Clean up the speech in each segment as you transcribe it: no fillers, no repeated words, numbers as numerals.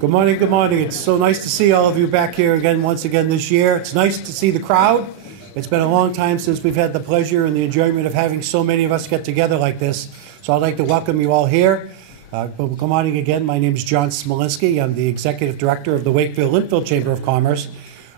Good morning, good morning. It's so nice to see all of you back here again, once again this year. It's nice to see the crowd. It's been a long time since we've had the pleasure and the enjoyment of having so many of us get together like this. So I'd like to welcome you all here. Good morning again. My name is John Smolinski. I'm the Executive Director of the Wakefield-Lynnfield Chamber of Commerce.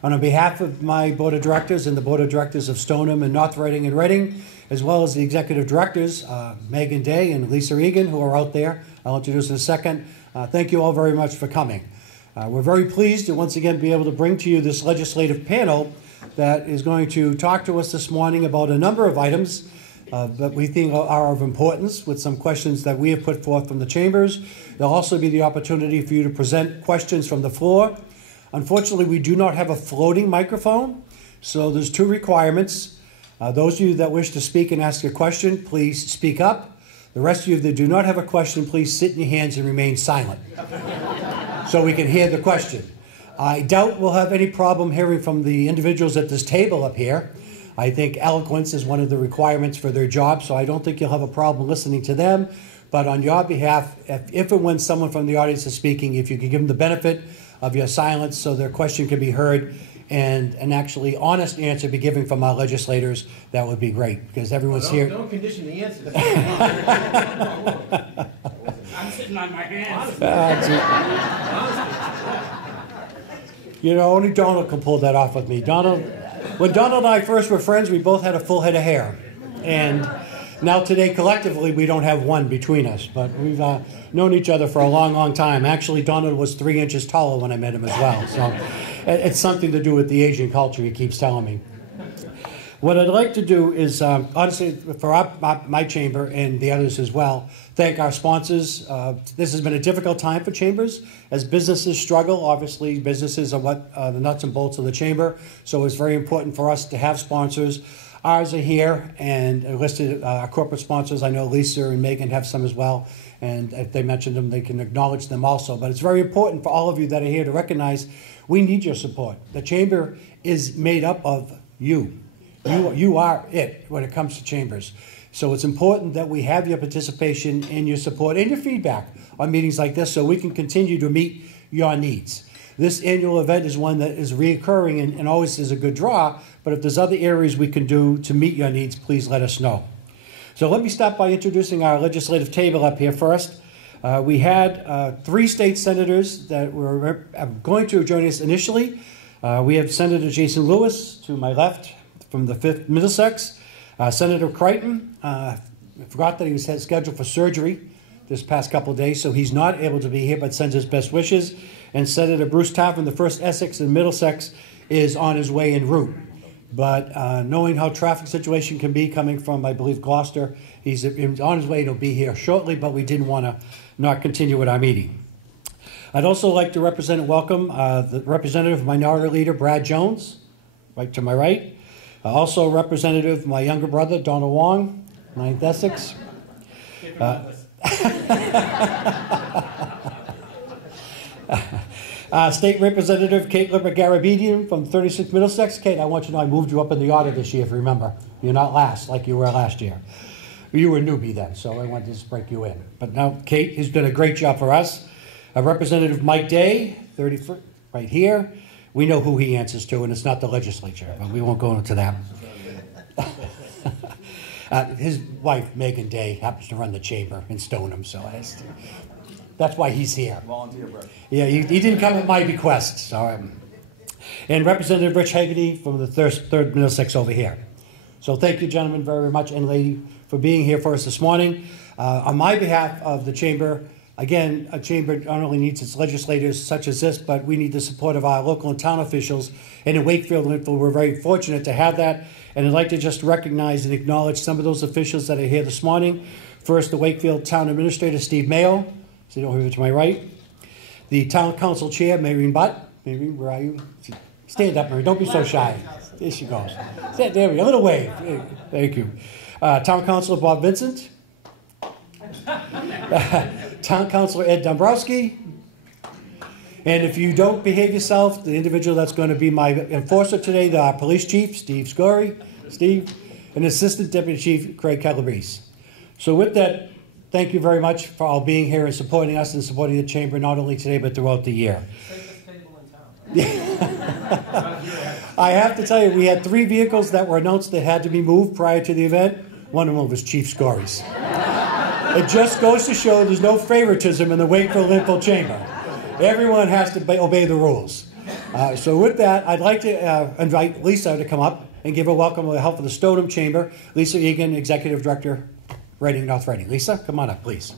And on behalf of my Board of Directors and the Board of Directors of Stoneham and North Reading and Reading, as well as the Executive Directors, Megan Day and Lisa Egan, who are out there, I'll introduce in a second. Thank you all very much for coming. We're very pleased to once again be able to bring to you this legislative panel that is going to talk to us this morning about a number of items that we think are of importance, with some questions that we have put forth from the chambers. There'll also be the opportunity for you to present questions from the floor. Unfortunately, we do not have a floating microphone, so there's two requirements. Those of you that wish to speak and ask a question, please speak up. The rest of you that do not have a question, please sit in your hands and remain silent so we can hear the question. I doubt we'll have any problem hearing from the individuals at this table up here. I think eloquence is one of the requirements for their job, so I don't think you'll have a problem listening to them. But on your behalf, if and when someone from the audience is speaking, if you can give them the benefit of your silence so their question can be heard and an actually honest answer be given from our legislators, that would be great, because everyone's here. Don't condition the answers. I'm sitting on my hands. You know, only Donald can pull that off with me. When Donald and I first were friends, we both had a full head of hair. And now today, collectively, we don't have one between us. But we've known each other for a long, long time. Actually, Donald was 3 inches taller when I met him as well. So it's something to do with the Asian culture, he keeps telling me. What I'd like to do is, honestly, for my chamber and the others as well, thank our sponsors. This has been a difficult time for chambers as businesses struggle. Obviously, businesses are what the nuts and bolts of the chamber, so it's very important for us to have sponsors. Ours are here and listed our corporate sponsors. I know Lisa and Megan have some as well, and if they mention them, they can acknowledge them also. But it's very important for all of you that are here to recognize we need your support. The chamber is made up of you. You are it when it comes to chambers. So it's important that we have your participation and your support and your feedback on meetings like this so we can continue to meet your needs. This annual event is one that is reoccurring and always is a good draw, but if there's other areas we can do to meet your needs, please let us know. So let me start by introducing our legislative table up here first. We had 3 state senators that were going to join us initially. We have Senator Jason Lewis to my left from the 5th Middlesex. Senator Crighton, I forgot that he was scheduled for surgery this past couple of days, so he's not able to be here, but sends his best wishes. And Senator Bruce Tarr from the 1st Essex and Middlesex is on his way en route. But knowing how traffic situation can be coming from, I believe, Gloucester, he's on his way to be here shortly, but we didn't want to not continue with our meeting. I'd also like to represent and welcome the Representative Minority Leader Brad Jones, right to my right. Also Representative, my younger brother, Donald Wong, 9th Essex. State Representative Kate Lipper-Garabedian from 36th Middlesex. Kate, I want you to know I moved you up in the order this year, if you remember. You're not last like you were last year. You were a newbie then, so I wanted to just break you in. But now Kate has done a great job for us. Representative Mike Day, 31st, right here. We know who he answers to, and it's not the legislature, but we won't go into that. His wife, Megan Day, happens to run the chamber in Stoneham, so that's why he's here. Volunteer, bro. Yeah, he didn't come at my bequest. So, and Representative Rich Haggerty from the 3rd Middlesex over here. So thank you, gentlemen, very much, and lady, for being here for us this morning. On my behalf of the chamber, again, a chamber not only needs its legislators such as this, but we need the support of our local and town officials. And in Wakefield-Lynnfield, we're very fortunate to have that. And I'd like to just recognize and acknowledge some of those officials that are here this morning. First, the Wakefield Town Administrator, Steve Mayo, sitting over here to my right. The Town Council Chair, Maureen Butt. Maureen, where are you? Stand up, Maureen. Don't be so shy. There she goes. There we go. A little wave. Thank you. Town Councilor Bob Vincent. Town Councilor Ed Dombrowski. And if you don't behave yourself, the individual that's going to be my enforcer today, the Police Chief, Steve Scory. Steve. And Assistant Deputy Chief, Craig Calabrese. So with that, thank you very much for all being here and supporting us and supporting the chamber, not only today but throughout the year. Safest table in town. I have to tell you, we had 3 vehicles that were announced that had to be moved prior to the event. One of them was Chief Scory's. It just goes to show there's no favoritism in the Wakefield-Lynnfield chamber. Everyone has to obey the rules. So with that, I'd like to invite Lisa to come up and give a welcome with the help of the Stoneham Chamber. Lisa Egan, Executive Director, Reading, North Reading. Lisa, come on up, please.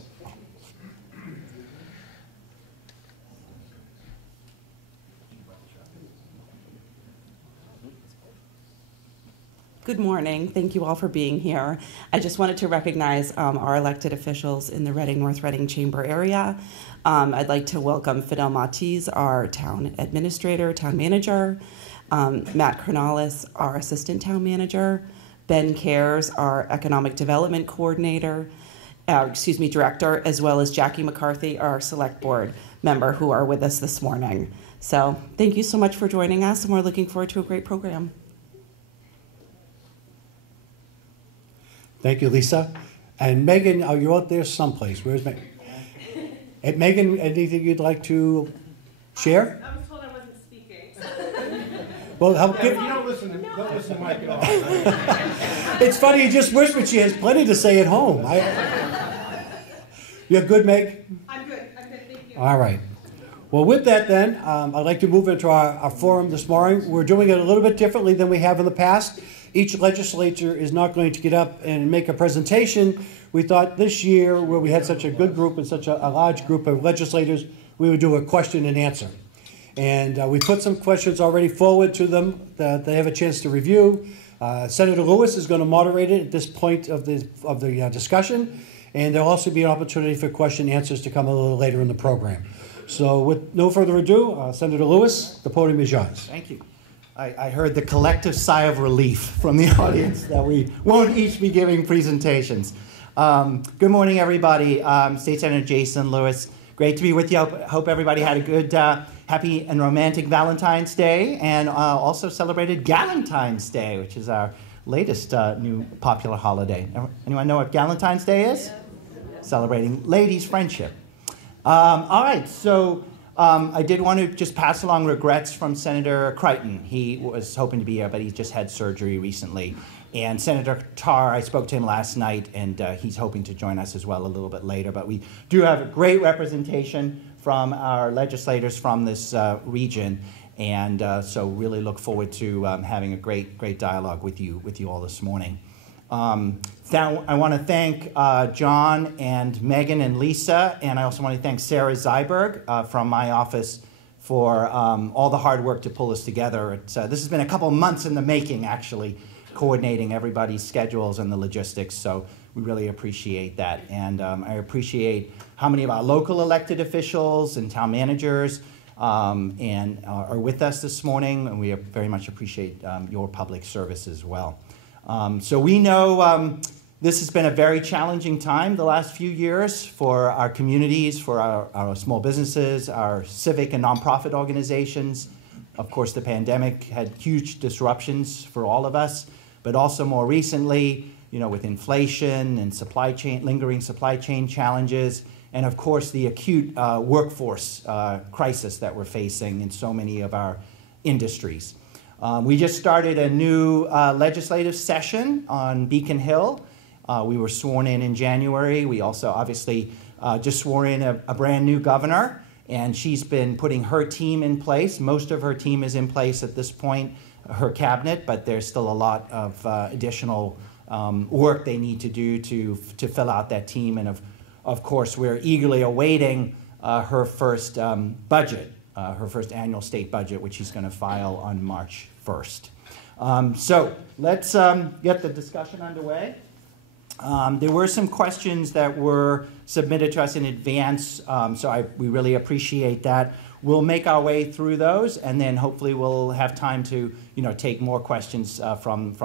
Good morning. Thank you all for being here. I just wanted to recognize our elected officials in the Reading, North Reading Chamber area. I'd like to welcome Fidel Matiz, our town administrator, town manager, Matt Cronalis, our assistant town manager, Ben Cares, our economic development coordinator, director, as well as Jackie McCarthy, our select board member, who are with us this morning. So thank you so much for joining us, and we're looking forward to a great program. Thank you, Lisa. And Megan, oh, you're out there someplace. Where's Megan? And Megan, anything you'd like to share? I was told I wasn't speaking. Well, help If give. you don't listen to Mike at all. It's funny, you just whispered she has plenty to say at home. You're good, Meg? I'm good, thank you. All right. Well, with that then, I'd like to move into our forum this morning. We're doing it a little bit differently than we have in the past. Each legislature is not going to get up and make a presentation. We thought this year, where we had such a good group and such a large group of legislators, we would do a question and answer. And we put some questions already forward to them that they have a chance to review. Senator Lewis is going to moderate it at this point of the discussion. And there'll also be an opportunity for question and answers to come a little later in the program. So with no further ado, Senator Lewis, the podium is yours. Thank you. I heard the collective sigh of relief from the audience that we won't each be giving presentations. Good morning, everybody. State Senator Jason Lewis. Great to be with you. Hope everybody had a good, happy and romantic Valentine's Day, and also celebrated Galentine's Day, which is our latest new popular holiday. Anyone know what Galentine's Day is? Celebrating ladies' friendship. All right, so I did want to just pass along regrets from Senator Crighton. He was hoping to be here, but he just had surgery recently. And Senator Tarr, I spoke to him last night, and he's hoping to join us as well a little bit later. But we do have a great representation from our legislators from this region, and so really look forward to having a great dialogue with you all this morning. I want to thank John and Megan and Lisa, and I also want to thank Sarah Zyberg from my office for all the hard work to pull this together. This has been a couple of months in the making, actually, coordinating everybody's schedules and the logistics, so we really appreciate that. And I appreciate how many of our local elected officials and town managers and are with us this morning, and we very much appreciate your public service as well. So we know this has been a very challenging time the last few years for our communities, for our small businesses, our civic and nonprofit organizations. Of course, the pandemic had huge disruptions for all of us, but also more recently, with inflation and lingering supply chain challenges, and of course the acute workforce crisis that we're facing in so many of our industries. We just started a new legislative session on Beacon Hill. We were sworn in January. We also obviously just swore in a brand new governor, and she's been putting her team in place. Most of her team is in place at this point, her cabinet, but there's still a lot of additional work they need to do to fill out that team. And of course, we're eagerly awaiting her first budget, her first annual state budget, which she's going to file on March 1st. So let's get the discussion underway. There were some questions that were submitted to us in advance, so we really appreciate that. We'll make our way through those, and then hopefully we'll have time to take more questions from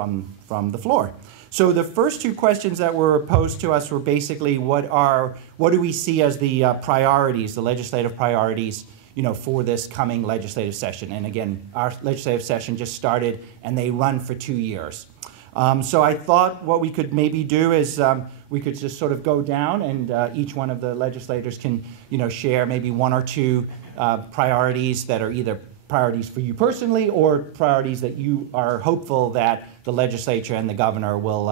the floor. So the first two questions that were posed to us were basically what do we see as the priorities, the legislative priorities, for this coming legislative session. And again, our legislative session just started, and they run for 2 years. So I thought what we could maybe do is we could just sort of go down, and each one of the legislators can, share maybe one or two priorities that are either priorities for you personally or priorities that you are hopeful that the legislature and the governor will,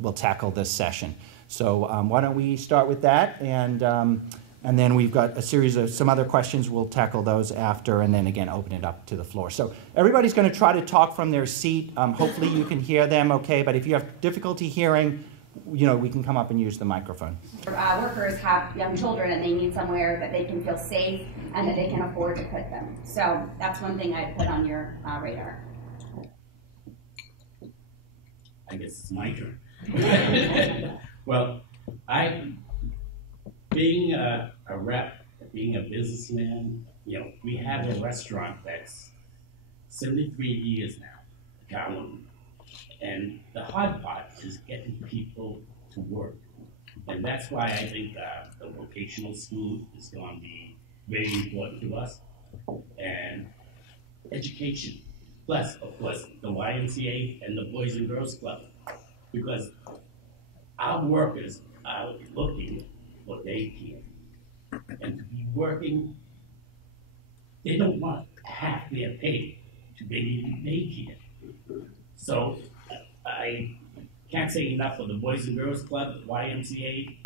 will tackle this session. So why don't we start with that, and then we've got a series of some other questions. We'll tackle those after, and then again open it up to the floor. So everybody's going to try to talk from their seat. Hopefully you can hear them okay, but if you have difficulty hearing, we can come up and use the microphone. Workers have young children and they need somewhere that they can feel safe and that they can afford to put them. So that's one thing I'd put on your radar. I guess it's my turn. Well, being a rep, being a businessman, we have a restaurant that's 73 years now, Colin. And the hard part is getting people to work. And that's why I think the vocational school is going to be very important to us. And education, plus, of course, the YMCA and the Boys and Girls Club. Because our workers are looking for daycare. And to be working, they don't want half their pay to be in daycare. So I can't say enough for the Boys and Girls Club, the YMCA,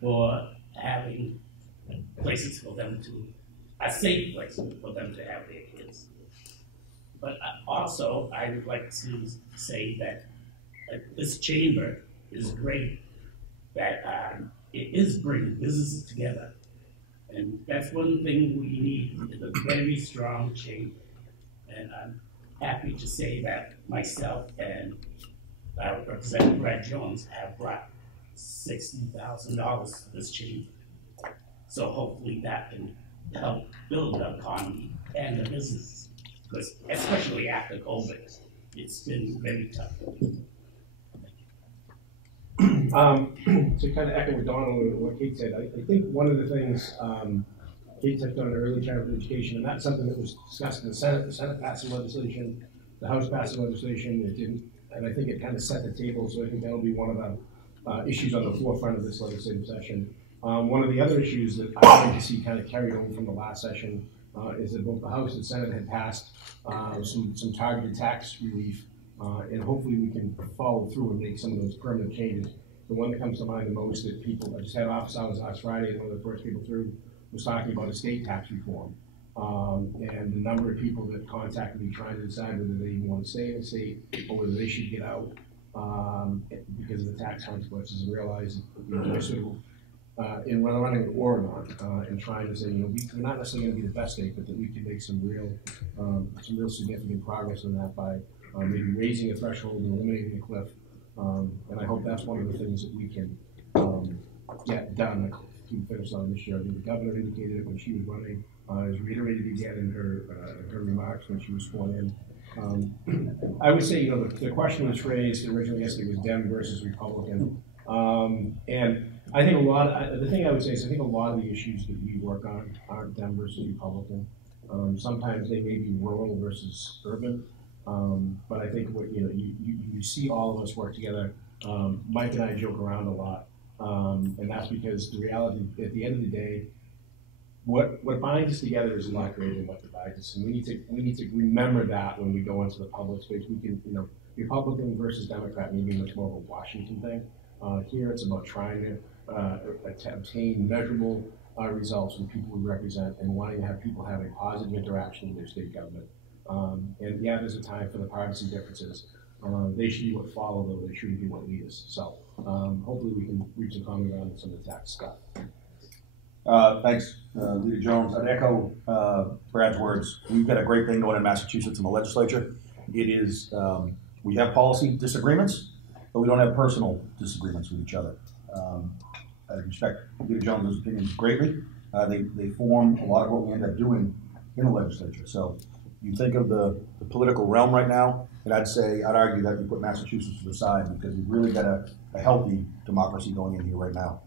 for having places for them to, a safe place for them to have their kids. But also, I would like to say that this chamber is great, that it is bringing businesses together. And that's one thing we need, is a very strong chamber. And I'm happy to say that myself and Representative Brad Jones have brought $60,000 to this chamber. So hopefully that can help build the economy and the businesses, because especially after COVID, it's been very tough. To kind of echo what Donald and what Kate said, I think one of the things Kate touched on early childhood education, and that's something that was discussed in the Senate. The Senate passed some legislation, the House passed some legislation. It didn't, and I think it kind of set the table. So I think that'll be one of the issues on the forefront of this legislative session. One of the other issues that I'd like to see kind of carried over from the last session is that both the House and Senate had passed some targeted tax relief, and hopefully we can follow through and make some of those permanent changes. The one that comes to mind the most that people, I just had office hours last Friday, and one of the first people through was talking about estate tax reform. And the number of people that contacted me trying to decide whether they even want to stay in the state or whether they should get out because of the tax consequences, and realize they're sort of in running in Oregon and trying to say, we're not necessarily going to be the best state, but that we can make some real significant progress on that by maybe raising a threshold and eliminating a cliff. And I hope that's one of the things that we can get done to finish on this year. I think the governor indicated it when she was running, has reiterated again in her remarks when she was sworn in. I would say, the question was raised originally yesterday was Dem versus Republican. And I think the thing I would say is I think a lot of the issues that we work on aren't Dem versus Republican. Sometimes they may be rural versus urban. But I think what you see all of us work together. Mike and I joke around a lot, and that's because the reality at the end of the day, what binds us together is a lot greater than what divides us, and we need to remember that when we go into the public space. We can Republican versus Democrat may be much more of a Washington thing. Here it's about trying to obtain measurable results from people we represent and wanting to have people have a positive interaction with their state government. And yeah, there's a time for the partisan differences. They should be what follow, though. They shouldn't be what lead us. So hopefully we can reach a common ground on some of the tax stuff. Thanks, Leader Jones. I'd echo Brad's words. We've got a great thing going in Massachusetts in the legislature. It is, we have policy disagreements, but we don't have personal disagreements with each other. I respect Leader Jones' opinions greatly. They form a lot of what we end up doing in the legislature. So you think of the political realm right now, and I'd argue that you put Massachusetts to the side because we've really got a healthy democracy going in here right now.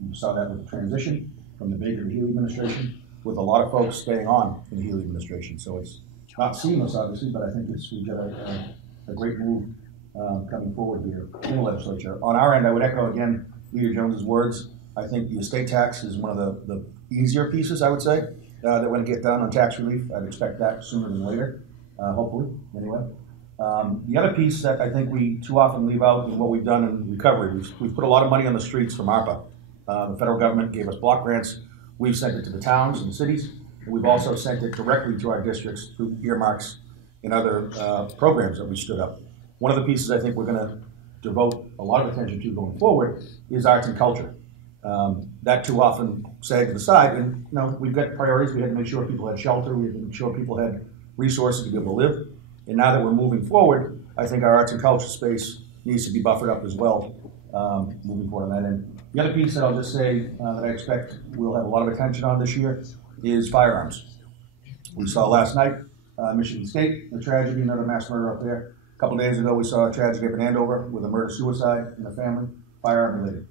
You saw that with the transition from the Baker to Healy administration, with a lot of folks staying on in the Healy administration. So it's not seamless, obviously, but I think we've got a great move coming forward here in the legislature. On our end, I would echo again Leader Jones's words. I think the estate tax is one of the easier pieces, I would say, that we're going to get done on tax relief. I'd expect that sooner than later, hopefully, anyway. The other piece that I think we too often leave out is what we've done in recovery. We've put a lot of money on the streets from ARPA. The federal government gave us block grants. We've sent it to the towns and the cities. And we've also sent it directly to our districts through earmarks and other programs that we stood up. One of the pieces I think we're going to devote a lot of attention to going forward is arts and culture. That too often sagged to the side, and we've got priorities. We had to make sure people had shelter. We had to make sure people had resources to be able to live. And now that we're moving forward, I think our arts and culture space needs to be buffered up as well, moving forward on that end. The other piece that I'll just say that I expect we'll have a lot of attention on this year is firearms. We saw last night, Michigan State, a tragedy, another mass murder up there. A couple days ago, we saw a tragedy up in Andover with a murder-suicide in the family, firearm-related.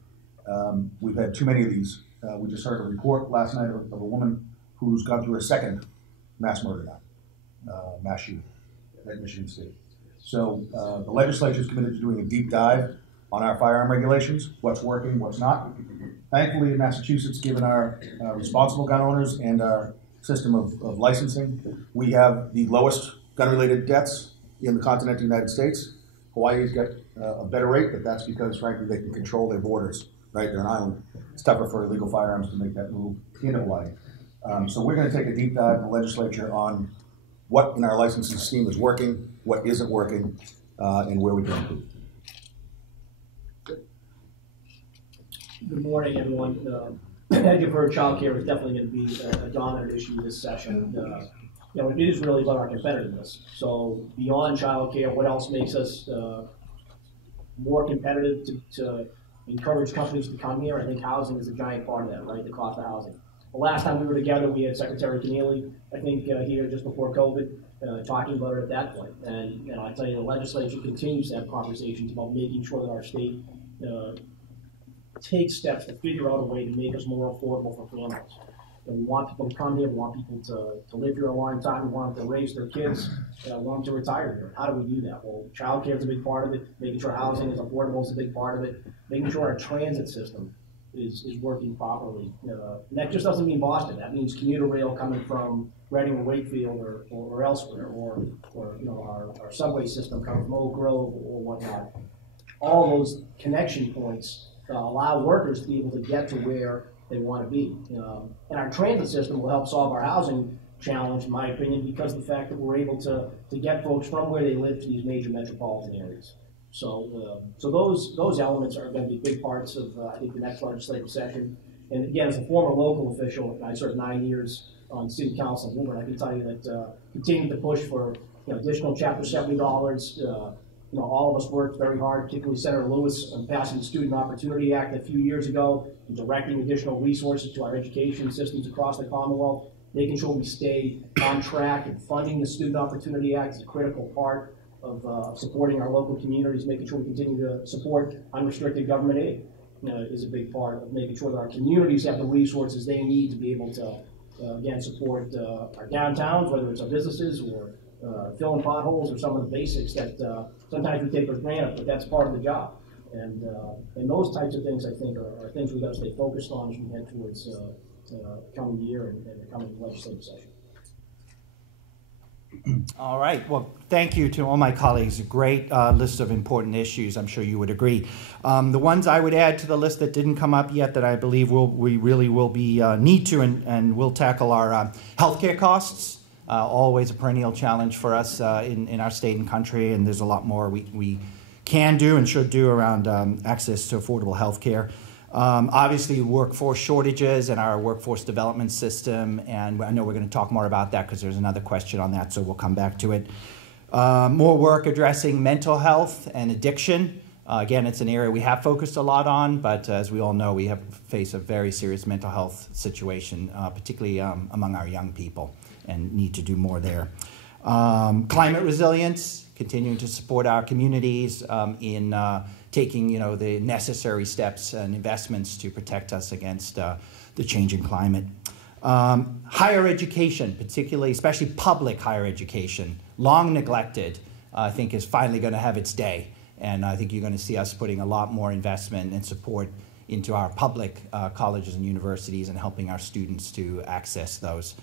We've had too many of these. We just heard a report last night of a woman who's gone through a second mass murder now, mass shooting at Michigan State. So the legislature is committed to doing a deep dive on our firearm regulations, what's working, what's not. Thankfully, in Massachusetts, given our responsible gun owners and our system of licensing, we have the lowest gun-related deaths in the continental United States. Hawaii's got a better rate, but that's because, frankly, they can control their borders, right? They're an island. It's tougher for illegal firearms to make that move into Hawaii. So we're going to take a deep dive in the legislature on what in our licensing scheme is working, what isn't working, and where we can improve. Good morning, everyone. As you've heard, child care is definitely going to be a dominant issue this session. It is really about our competitiveness. So beyond child care, what else makes us more competitive to encourage companies to come here? I think housing is a giant part of that, right? The cost of housing. The last time we were together, we had Secretary Keneally, I think, here just before COVID, talking about it at that point. And I tell you, the legislature continues to have conversations about making sure that our state takes steps to figure out a way to make us more affordable for families. And we want people to come here, we want people to live here a long time, we want them to raise their kids, we want them to retire here. How do we do that? Well, child care is a big part of it, making sure housing is affordable is a big part of it, making sure our transit system is working properly. And that just doesn't mean Boston, that means commuter rail coming from Reading or Wakefield or elsewhere, or our subway system coming from Oak Grove or whatnot. All those connection points allow workers to be able to get to where they want to be. And our transit system will help solve our housing challenge, in my opinion, because of the fact that we're able to get folks from where they live to these major metropolitan areas. So those elements are going to be big parts of, I think, the next legislative session. And again, as a former local official, I served 9 years on city council in Woburn. I can tell you that continuing to push for additional Chapter 70 dollars. All of us worked very hard, particularly Senator Lewis, on passing the Student Opportunity Act a few years ago, and directing additional resources to our education systems across the Commonwealth, making sure we stay on track, and funding the Student Opportunity Act is a critical part of supporting our local communities, making sure we continue to support unrestricted government aid is a big part of making sure that our communities have the resources they need to be able to, again, support our downtowns, whether it's our businesses or filling potholes or some of the basics that sometimes we take for granted, but that's part of the job. And those types of things, I think, are things we've got to stay focused on as we head towards the coming year and the coming legislative session. All right. Well, thank you to all my colleagues. A great list of important issues. I'm sure you would agree. The ones I would add to the list that didn't come up yet that I believe we really will be need to and will tackle are healthcare costs. Always a perennial challenge for us in our state and country, and there's a lot more we can do and should do around access to affordable health care. Obviously, workforce shortages and our workforce development system, and I know we're going to talk more about that because there's another question on that, so we'll come back to it. More work addressing mental health and addiction. Again, it's an area we have focused a lot on, but as we all know, we face a very serious mental health situation, particularly among our young people, and need to do more there. Climate resilience, continuing to support our communities in taking the necessary steps and investments to protect us against the changing climate. Higher education, particularly, especially public higher education, long neglected, I think is finally going to have its day. And I think you're going to see us putting a lot more investment and support into our public colleges and universities and helping our students to access those,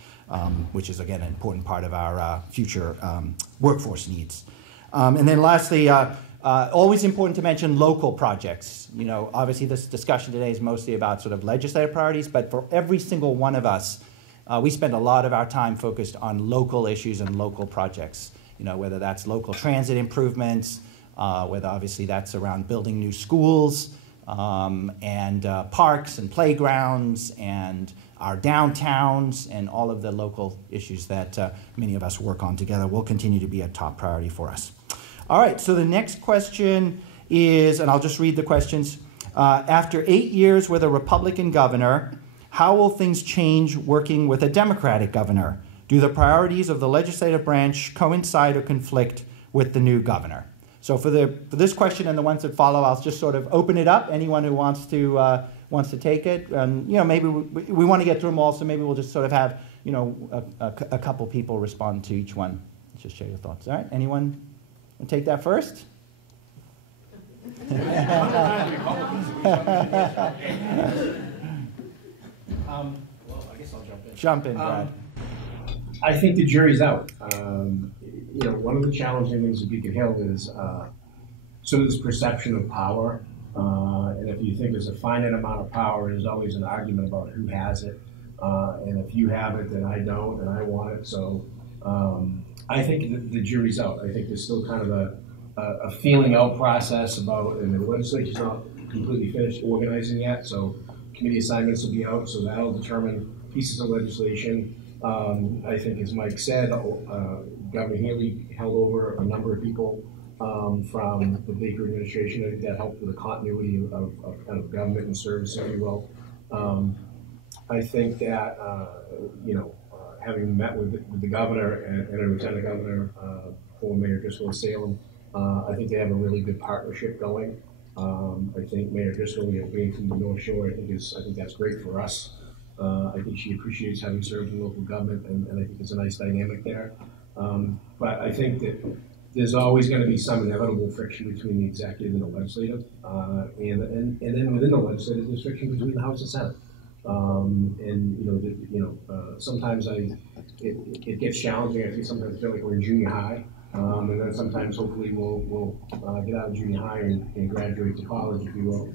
which is, again, an important part of our future workforce needs. And then lastly, always important to mention local projects. You know, obviously this discussion today is mostly about sort of legislative priorities, but for every single one of us, we spend a lot of our time focused on local issues and local projects. You know, whether that's local transit improvements, whether obviously that's around building new schools, and parks and playgrounds and our downtowns and all of the local issues that many of us work on together will continue to be a top priority for us. All right, so the next question is, and I'll just read the questions. After 8 years with a Republican governor, how will things change working with a Democratic governor? Do the priorities of the legislative branch coincide or conflict with the new governor? So for this question and the ones that follow, I'll just sort of open it up. Anyone who wants to take it, and you know, maybe we want to get through them all, so maybe we'll just sort of have, you know, a couple people respond to each one. Let's just share your thoughts. All right, anyone want to take that first? Well, I guess I'll jump in. Jump in, Brad. I think the jury's out. You know, one of the challenging things with Beacon Hill is sort of this perception of power. And if you think there's a finite amount of power, there's always an argument about who has it. And if you have it, then I don't, and I want it. So I think the jury's out. I think there's still kind of a feeling out process about, and the legislature's not completely finished organizing yet, so committee assignments will be out, so that'll determine pieces of legislation. I think, as Mike said, Governor Healy held over a number of people from the Baker administration. I think that helped with the continuity of kind of government and service, if you will. I think that, you know, having met with the governor and a lieutenant governor, former Mayor Driscoll of Salem, I think they have a really good partnership going. I think Mayor Driscoll, you know, being from the North Shore, I think that's great for us. I think she appreciates having served in local government, and I think there's a nice dynamic there. But I think that there's always going to be some inevitable friction between the executive and the legislative, and then within the legislative, there's friction between the House and Senate. And sometimes it gets challenging. I think sometimes I feel like we're in junior high, and then sometimes hopefully we'll get out of junior high and graduate to college, if you will,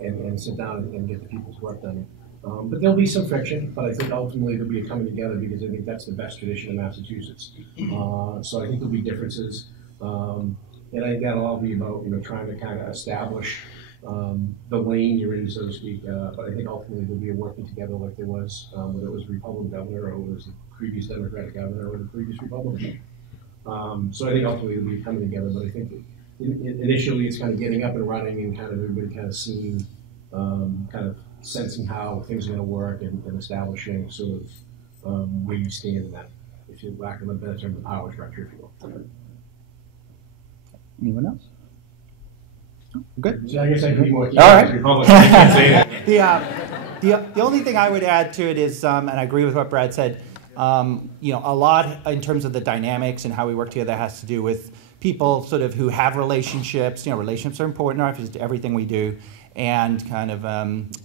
and sit down and get the people's work done. But there'll be some friction, but I think ultimately there'll be a coming together, because I think that's the best tradition in Massachusetts. So I think there'll be differences, and I think that'll all be about, you know, trying to kind of establish the lane you're in, so to speak. But I think ultimately there'll be a working together like there was, whether it was a Republican governor or it was the previous Democratic governor or the previous Republican. So I think ultimately there'll be a coming together, but I think initially it's kind of getting up and running and kind of everybody kind of seeing, kind of sensing how things are going to work and establishing sort of where you stand in that, if you lack of a better term, the power structure, if you will. Anyone else? Good. So I guess I could be more All right. Republican. I can't say that. The only thing I would add to it is, and I agree with what Brad said, you know, a lot in terms of the dynamics and how we work together has to do with people sort of who have relationships. You know, relationships are important to everything we do, and kind of,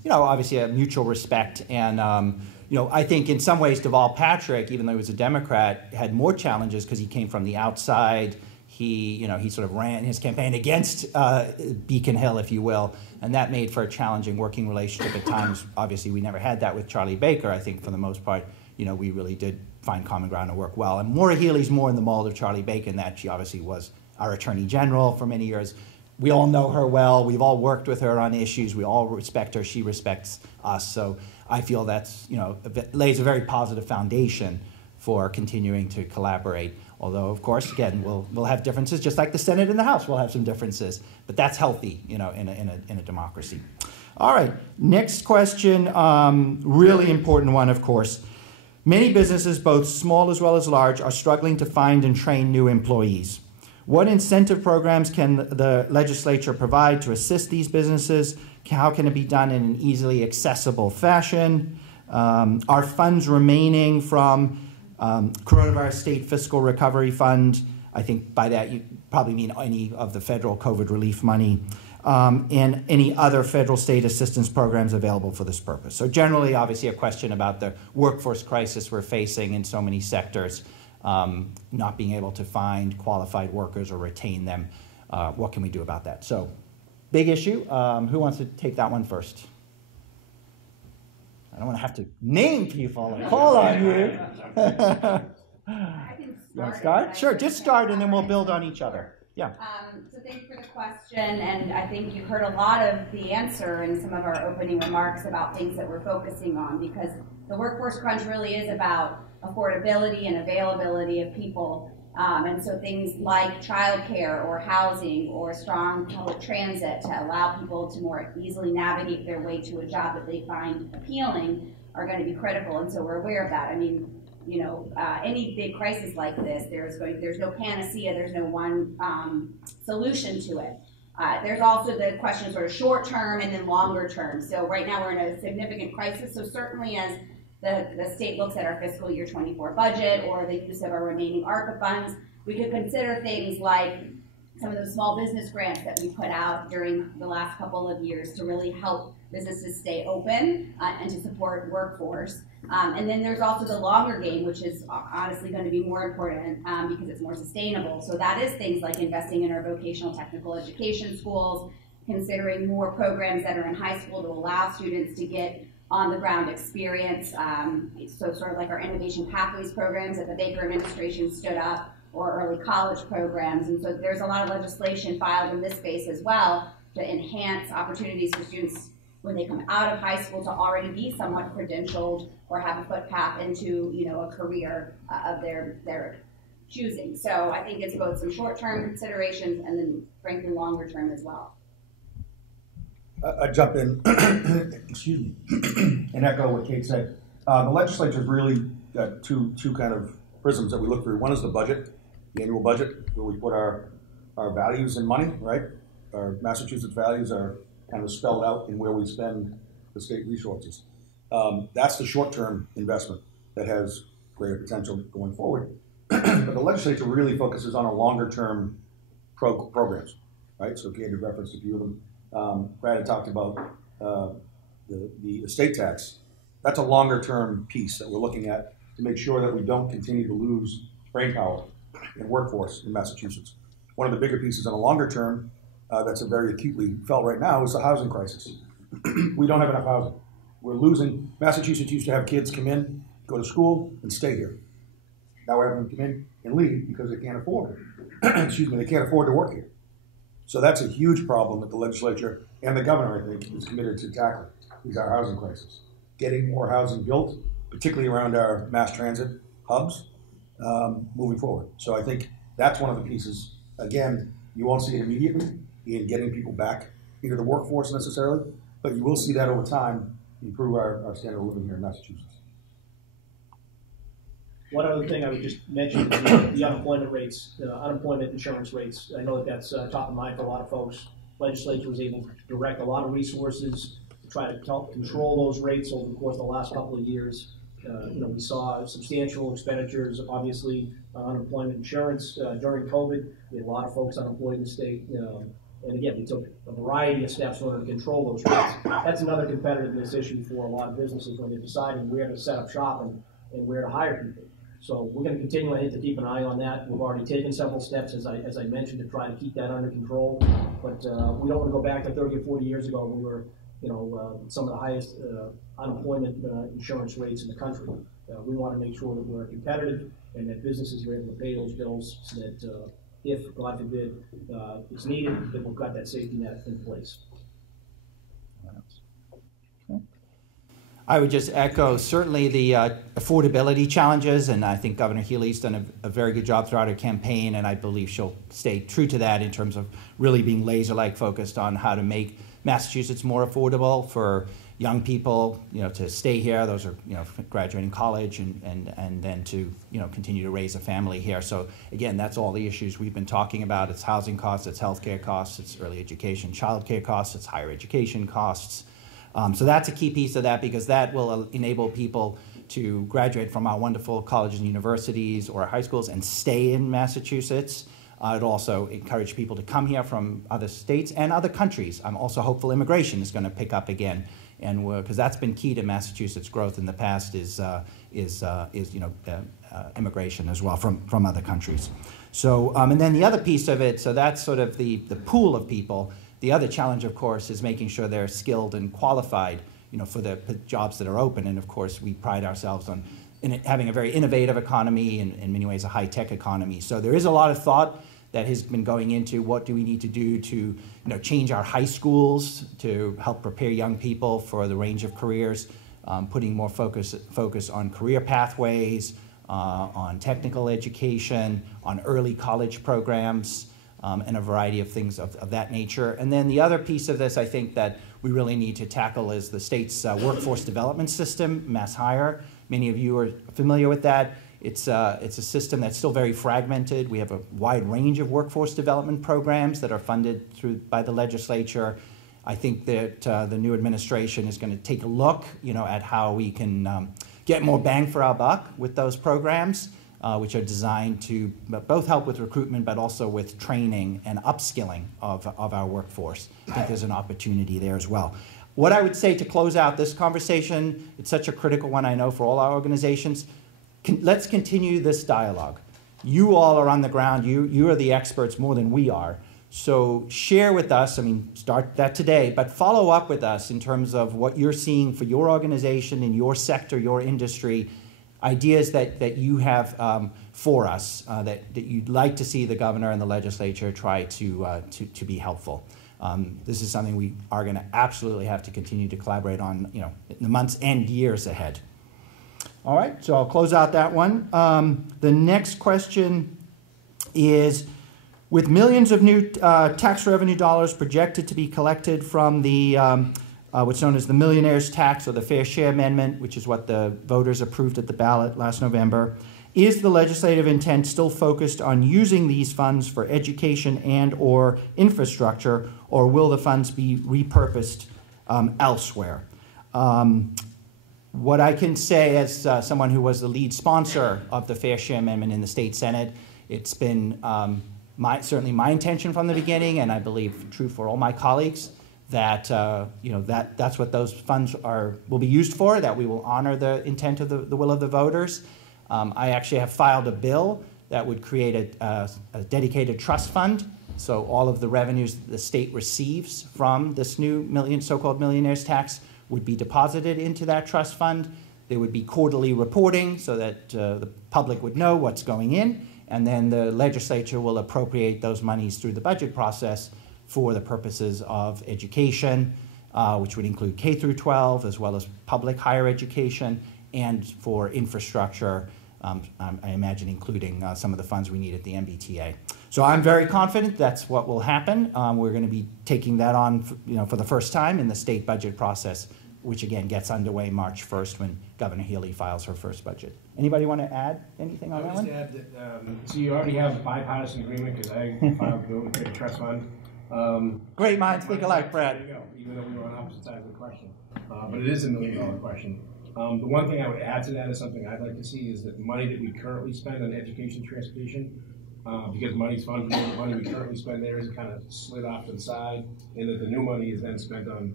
you know, obviously a mutual respect. And, you know, I think in some ways Deval Patrick, even though he was a Democrat, had more challenges because he came from the outside. He sort of ran his campaign against Beacon Hill, if you will, and that made for a challenging working relationship at times. Obviously, we never had that with Charlie Baker. I think for the most part, you know, we really did find common ground and work well. And Maura Healey's more in the mold of Charlie Baker in that she obviously was our Attorney General for many years. We all know her well. We've all worked with her on issues. We all respect her. She respects us. So I feel that's, you know, lays a very positive foundation for continuing to collaborate. Although, of course, again, we'll have differences, just like the Senate and the House will have some differences. But that's healthy, you know, in a democracy. All right, next question, really important one, of course. Many businesses, both small as well as large, are struggling to find and train new employees. What incentive programs can the legislature provide to assist these businesses? How can it be done in an easily accessible fashion? Are funds remaining from Coronavirus State Fiscal Recovery Fund I think by that you probably mean any of the federal COVID relief money, and any other federal state assistance programs available for this purpose. So generally, obviously, a question about the workforce crisis we're facing in so many sectors, not being able to find qualified workers or retain them. What can we do about that? So, big issue. Who wants to take that one first? I don't want to have to name people and call on you. You want to start? Sure, just start and then we'll build on each other. Yeah. So thank you for the question, and I think you heard a lot of the answer in some of our opening remarks about things that we're focusing on, because the workforce crunch really is about affordability and availability of people. And so things like childcare or housing or strong public transit to allow people to more easily navigate their way to a job that they find appealing are going to be critical. And so we're aware of that. I mean, you know, any big crisis like this, there's no panacea, there's no one solution to it. There's also the question sort of short term and then longer term. So right now we're in a significant crisis. So certainly as the state looks at our fiscal year 24 budget or the use of our remaining ARPA funds, we could consider things like some of those small business grants that we put out during the last couple of years to really help businesses stay open and to support workforce. And then there's also the longer game, which is honestly going to be more important because it's more sustainable. So that is things like investing in our vocational technical education schools, considering more programs that are in high school to allow students to get on-the-ground experience. So sort of like our Innovation Pathways programs that the Baker administration stood up, or early college programs. And so there's a lot of legislation filed in this space as well to enhance opportunities for students when they come out of high school to already be somewhat credentialed or have a footpath into, you know, a career of their choosing. So I think it's both some short-term considerations and then frankly longer term as well. I jump in, excuse me, and echo what Kate said. The legislature's really got two kind of prisms that we look through. One is the budget, the annual budget, where we put our values in money, right? Our Massachusetts values are kind of spelled out in where we spend the state resources. That's the short-term investment that has greater potential going forward. But the legislature really focuses on a longer-term programs, right? So Kate had referenced a few of them. Brad had talked about the estate tax. That's a longer-term piece that we're looking at to make sure that we don't continue to lose brain power and workforce in Massachusetts. One of the bigger pieces on a longer term that's a very acutely felt right now is the housing crisis. We don't have enough housing. We're losing. Massachusetts used to have kids come in, go to school, and stay here. Now we're having them come in and leave because they can't afford it. Excuse me, they can't afford to work here. So that's a huge problem that the legislature and the governor, I think, is committed to tackling, is our housing crisis. Getting more housing built, particularly around our mass transit hubs, moving forward. So I think that's one of the pieces. Again, you won't see it immediately in getting people back into the workforce necessarily, but you will see that over time improve our standard of living here in Massachusetts. One other thing I would just mention, the unemployment rates, unemployment insurance rates. I know that that's top of mind for a lot of folks. Legislature was able to direct a lot of resources to try to help control those rates over the course of the last couple of years. We saw substantial expenditures, obviously, on unemployment insurance during COVID. We had a lot of folks unemployed in the state. And again, we took a variety of steps in order to control those rates. That's another competitiveness issue for a lot of businesses when they're deciding where to set up shop and where to hire people. So we're going to continue, I think, to keep an eye on that. We've already taken several steps, as I mentioned, to try to keep that under control. But we don't want to go back to 30 or 40 years ago when we were, some of the highest unemployment insurance rates in the country. We want to make sure that we're competitive and that businesses are able to pay those bills so that if, God forbid, it's needed, that we've got that safety net in place. I would just echo certainly the affordability challenges, and I think Governor Healy's done a very good job throughout her campaign, and I believe she'll stay true to that in terms of really being laser-like focused on how to make Massachusetts more affordable for young people, to stay here. Those are, graduating college and then to, continue to raise a family here. So again, that's all the issues we've been talking about. It's housing costs, it's healthcare costs, it's early education, childcare costs, it's higher education costs. So that's a key piece of that because that will enable people to graduate from our wonderful colleges and universities or high schools and stay in Massachusetts. It also encourage people to come here from other states and other countries. I'm also hopeful immigration is going to pick up again, and because that's been key to Massachusetts' growth in the past is immigration as well from other countries. So and then the other piece of it, so that's sort of the pool of people. The other challenge, of course, is making sure they're skilled and qualified, for the jobs that are open. And of course, we pride ourselves on having a very innovative economy and in many ways a high-tech economy. So there is a lot of thought that has been going into what do we need to do to change our high schools to help prepare young people for the range of careers, putting more focus on career pathways, on technical education, on early college programs, and a variety of things of that nature. And then the other piece of this I think that we really need to tackle is the state's workforce development system, Mass Hire. Many of you are familiar with that. It's a system that's still very fragmented. We have a wide range of workforce development programs that are funded by the legislature. I think that the new administration is going to take a look, at how we can get more bang for our buck with those programs, which are designed to both help with recruitment, but also with training and upskilling of our workforce. I think there's an opportunity there as well. What I would say to close out this conversation, it's such a critical one, I know, for all our organizations. Let's continue this dialogue. You all are on the ground. You are the experts more than we are. So share with us, start that today, but follow up with us in terms of what you're seeing for your organization, in your sector, your industry, ideas that you have for us that you'd like to see the governor and the legislature try to be helpful. This is something we are going to absolutely have to continue to collaborate on, in the months and years ahead. All right, so I'll close out that one. The next question is, with millions of new tax revenue dollars projected to be collected from the what's known as the millionaire's tax or the fair share amendment, which is what the voters approved at the ballot last November, is the legislative intent still focused on using these funds for education and or infrastructure, or will the funds be repurposed elsewhere? What I can say as someone who was the lead sponsor of the Fair Share Amendment in the State Senate, it's been certainly my intention from the beginning, and I believe true for all my colleagues, that that's what those funds will be used for, that we will honor the intent of the will of the voters. I actually have filed a bill that would create a dedicated trust fund, so all of the revenues that the state receives from this new so-called millionaire's tax would be deposited into that trust fund. There would be quarterly reporting so that the public would know what's going in, and then the legislature will appropriate those monies through the budget process for the purposes of education, which would include K through 12, as well as public higher education, and for infrastructure, I imagine including some of the funds we need at the MBTA. So I'm very confident that's what will happen. We're going to be taking that on for the first time in the state budget process, which again gets underway March 1st when Governor Healy files her first budget. Anybody want to add anything on that one? I would just add that, so you already have a bipartisan agreement because I filed a bill to create a trust fund. Great minds think alike, Brad. There you go, even though we were on opposite sides of the question. But it is $1 million question. The one thing I would add to that is something I'd like to see is that the money that we currently spend on education and transportation, because money's fungible, the money we currently spend there is kind of slid off to the side, and that the new money is then spent on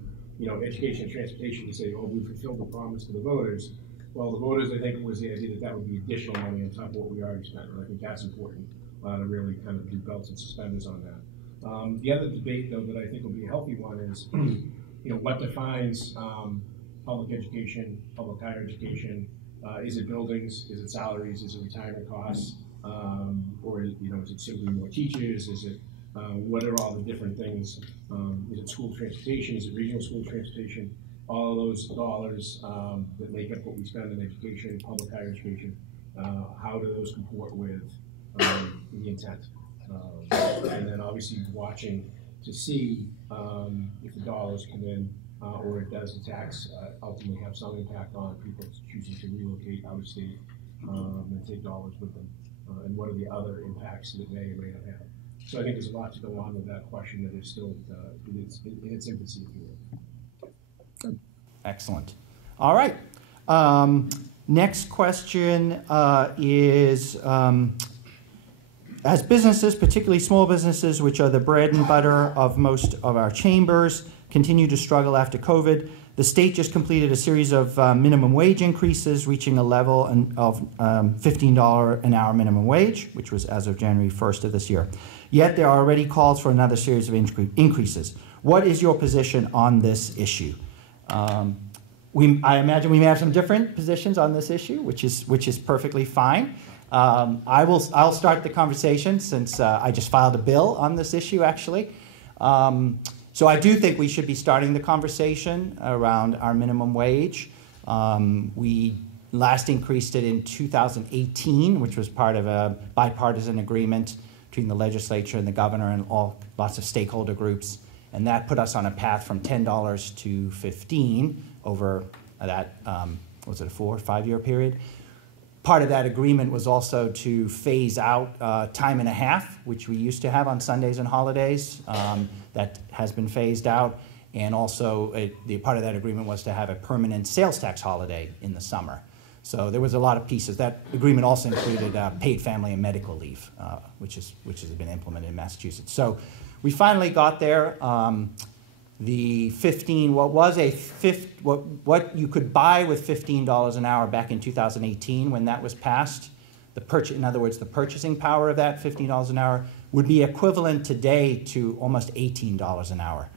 education and transportation to say, oh, we fulfilled the promise to the voters. Well, the voters, I think, was the idea that would be additional money on top of what we already spent, and I think that's important to really kind of do belts and suspenders on that. The other debate, though, that I think will be a healthy one is, what defines public education, public higher education? Is it buildings? Is it salaries? Is it retirement costs? Or is it simply more teachers? Is it what are all the different things? Is it school transportation? Is it regional school transportation? All of those dollars that make up what we spend on education, public higher education, how do those comport with the intent? And then obviously watching to see if the dollars come in or does the tax ultimately have some impact on people choosing to relocate out of state and take dollars with them, and what are the other impacts that may or may not have. So I think there's a lot to go on with that question that is still in its infancy, if you will. Excellent. All right. Next question is, as businesses, particularly small businesses, which are the bread and butter of most of our chambers, continue to struggle after COVID, the state just completed a series of minimum wage increases, reaching a level of $15 an hour minimum wage, which was as of January 1st of this year. Yet there are already calls for another series of increases. What is your position on this issue? I imagine we may have some different positions on this issue, which is perfectly fine. I'll start the conversation since I just filed a bill on this issue, actually. So I do think we should be starting the conversation around our minimum wage. We last increased it in 2018, which was part of a bipartisan agreement between the legislature and the governor and lots of stakeholder groups. And that put us on a path from $10 to $15 over that, was it a 4 or 5 year period? Part of that agreement was also to phase out time and a half, which we used to have on Sundays and holidays. That has been phased out. And also, the part of that agreement was to have a permanent sales tax holiday in the summer. So there was a lot of pieces. That agreement also included paid family and medical leave, which has been implemented in Massachusetts. So we finally got there. The 15, what you could buy with $15 an hour back in 2018 when that was passed, in other words, the purchasing power of that $15 an hour would be equivalent today to almost $18 an hour,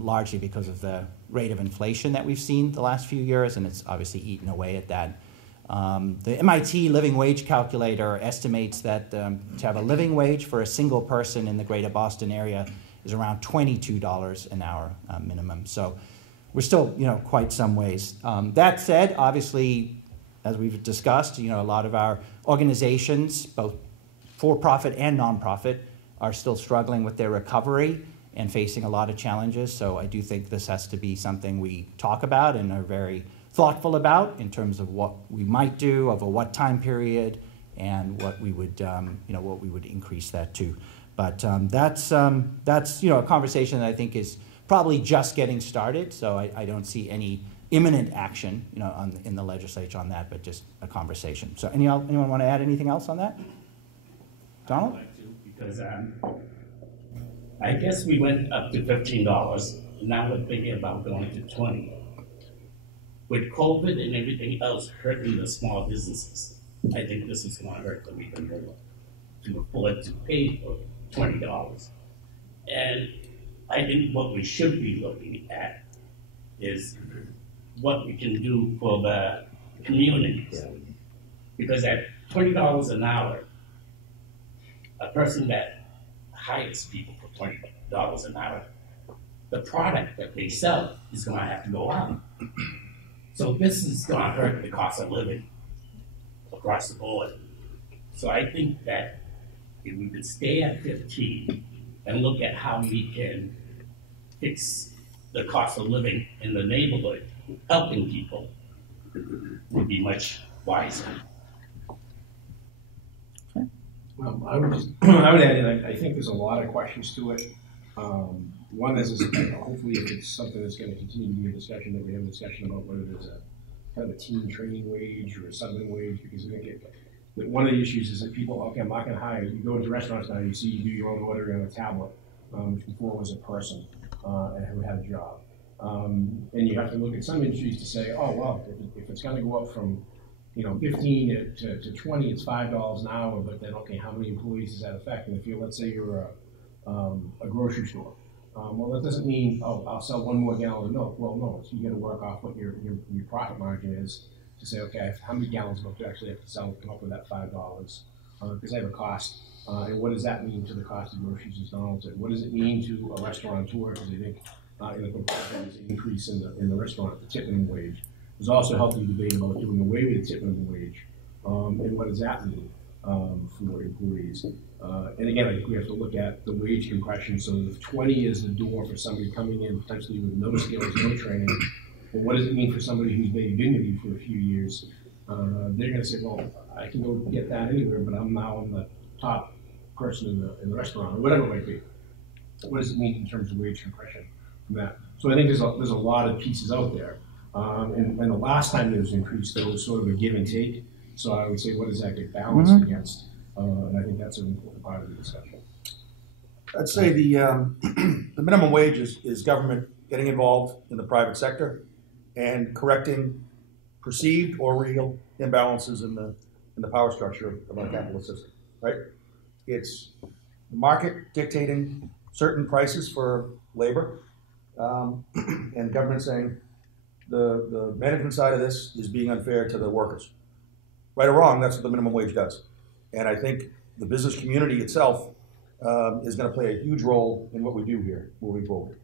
largely because of the rate of inflation that we've seen the last few years, and it's obviously eaten away at that. The MIT living wage calculator estimates that to have a living wage for a single person in the greater Boston area is around $22 an hour minimum. So we're still, quite some ways. That said, obviously, as we've discussed, a lot of our organizations, both for-profit and nonprofit, are still struggling with their recovery and facing a lot of challenges. So I do think this has to be something we talk about and are very thoughtful about in terms of what we might do over what time period and what we would, what we would increase that to. But that's a conversation that I think is probably just getting started. So I don't see any imminent action, in the legislature on that, but just a conversation. So anyone want to add anything else on that? Donald? I'd like to, because I guess we went up to $15, and now we're thinking about going to $20. With COVID and everything else hurting the small businesses, I think this is going to hurt them even more to afford to pay for $20. And I think what we should be looking at is what we can do for the communities. Because at $20 an hour, a person that hires people for $20 an hour, the product that they sell is going to have to go up. So this is going to hurt the cost of living across the board. So I think that if we could stay at 15 and look at how we can fix the cost of living in the neighborhood, helping people, would be much wiser. I would add in, I think there's a lot of questions to it. One is hopefully if it's something that's going to continue to be a discussion, that we have a discussion about whether there's a kind of a teen training wage or a subbing wage, because I think one of the issues is that people, okay, I'm not going to hire you. You go into restaurants now, you see you do your own ordering on a tablet, which before was a person who had a job. And you have to look at some industries to say, oh, well, if it's going to go up from 15 to 20, it's $5 an hour, but then, okay, how many employees does that affect? And if let's say you're a grocery store, well, that doesn't mean, oh, I'll sell one more gallon of milk. Well, no, so you got to work off what your profit margin is to say, okay, how many gallons of milk do I actually have to sell to come up with that $5? Because I have a cost. And what does that mean to the cost of groceries, as Donald said? What does it mean to a restaurateur? Because I think in the proposal there's an increase in the restaurant, the tip minimum wage. There's also a healthy debate about doing away with the tip minimum wage. And what does that mean for employees? And again, I think we have to look at the wage compression. So if 20 is the door for somebody coming in potentially with no skills, no training, well, what does it mean for somebody who's maybe been with you for a few years? They're going to say, well, I can go get that anywhere, but I'm now the top person in the restaurant, or whatever it might be. What does it mean in terms of wage compression from that? So I think there's a lot of pieces out there. And the last time there was an increase, there was sort of a give and take. So I would say, what does that get balanced against? And I think that's an important part of the discussion. I'd say the minimum wage is government getting involved in the private sector and correcting perceived or real imbalances in the power structure of our capitalist system, right? It's the market dictating certain prices for labor, and government saying the management side of this is being unfair to the workers. Right or wrong, that's what the minimum wage does. And I think the business community itself is going to play a huge role in what we do here moving forward.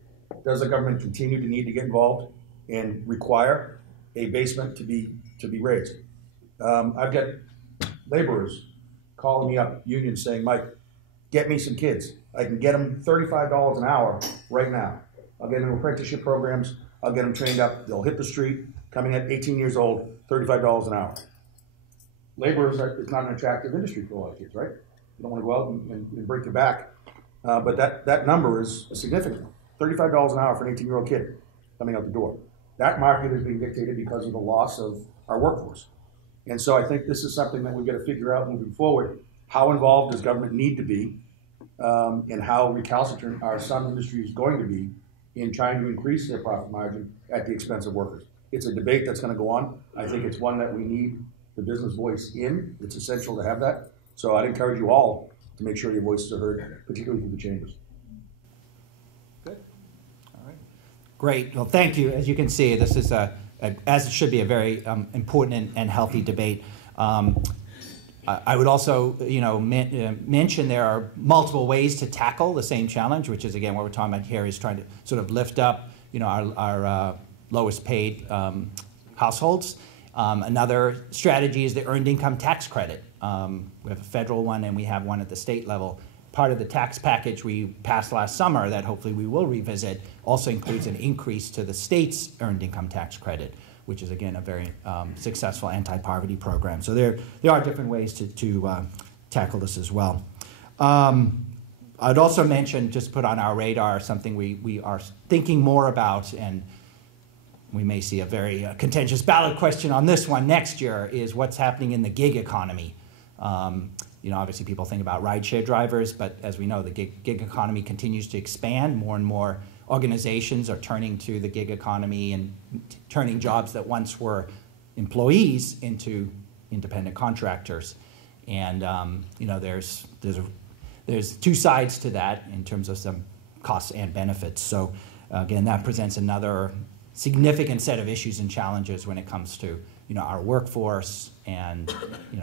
Does the government continue to need to get involved and require a basement to be raised? I've got laborers calling me up, unions, saying, Mike, get me some kids. I can get them $35 an hour right now. I'll get them in apprenticeship programs. I'll get them trained up. They'll hit the street, coming at 18 years old, $35 an hour. Laborers is not an attractive industry for a lot of kids, right? You don't want to go out and break your back. But that number is significant. $35 an hour for an 18-year-old kid coming out the door. That market is being dictated because of the loss of our workforce. And so I think this is something that we've got to figure out moving forward. How involved does government need to be, and how recalcitrant are some industries going to be in trying to increase their profit margin at the expense of workers? It's a debate that's going to go on. I think it's one that we need the business voice in. It's essential to have that. So I'd encourage you all to make sure your voices are heard, particularly through the chambers. Good. All right. Great. Well, thank you. As you can see, this is as it should be, a very important and healthy debate. I would also, mention there are multiple ways to tackle the same challenge, which is again what we're talking about here is trying to sort of lift up, our lowest paid households. Another strategy is the earned income tax credit. We have a federal one and we have one at the state level. Part of the tax package we passed last summer that hopefully we will revisit also includes an increase to the state's earned income tax credit, which is again a very successful anti-poverty program. So there are different ways to tackle this as well. I'd also mention, just put on our radar, something we are thinking more about, and we may see a very contentious ballot question on this one next year, is what's happening in the gig economy. Obviously people think about rideshare drivers, but as we know, the gig economy continues to expand. More and more organizations are turning to the gig economy and turning jobs that once were employees into independent contractors. And there's two sides to that in terms of some costs and benefits. So again, that presents another significant set of issues and challenges when it comes to our workforce and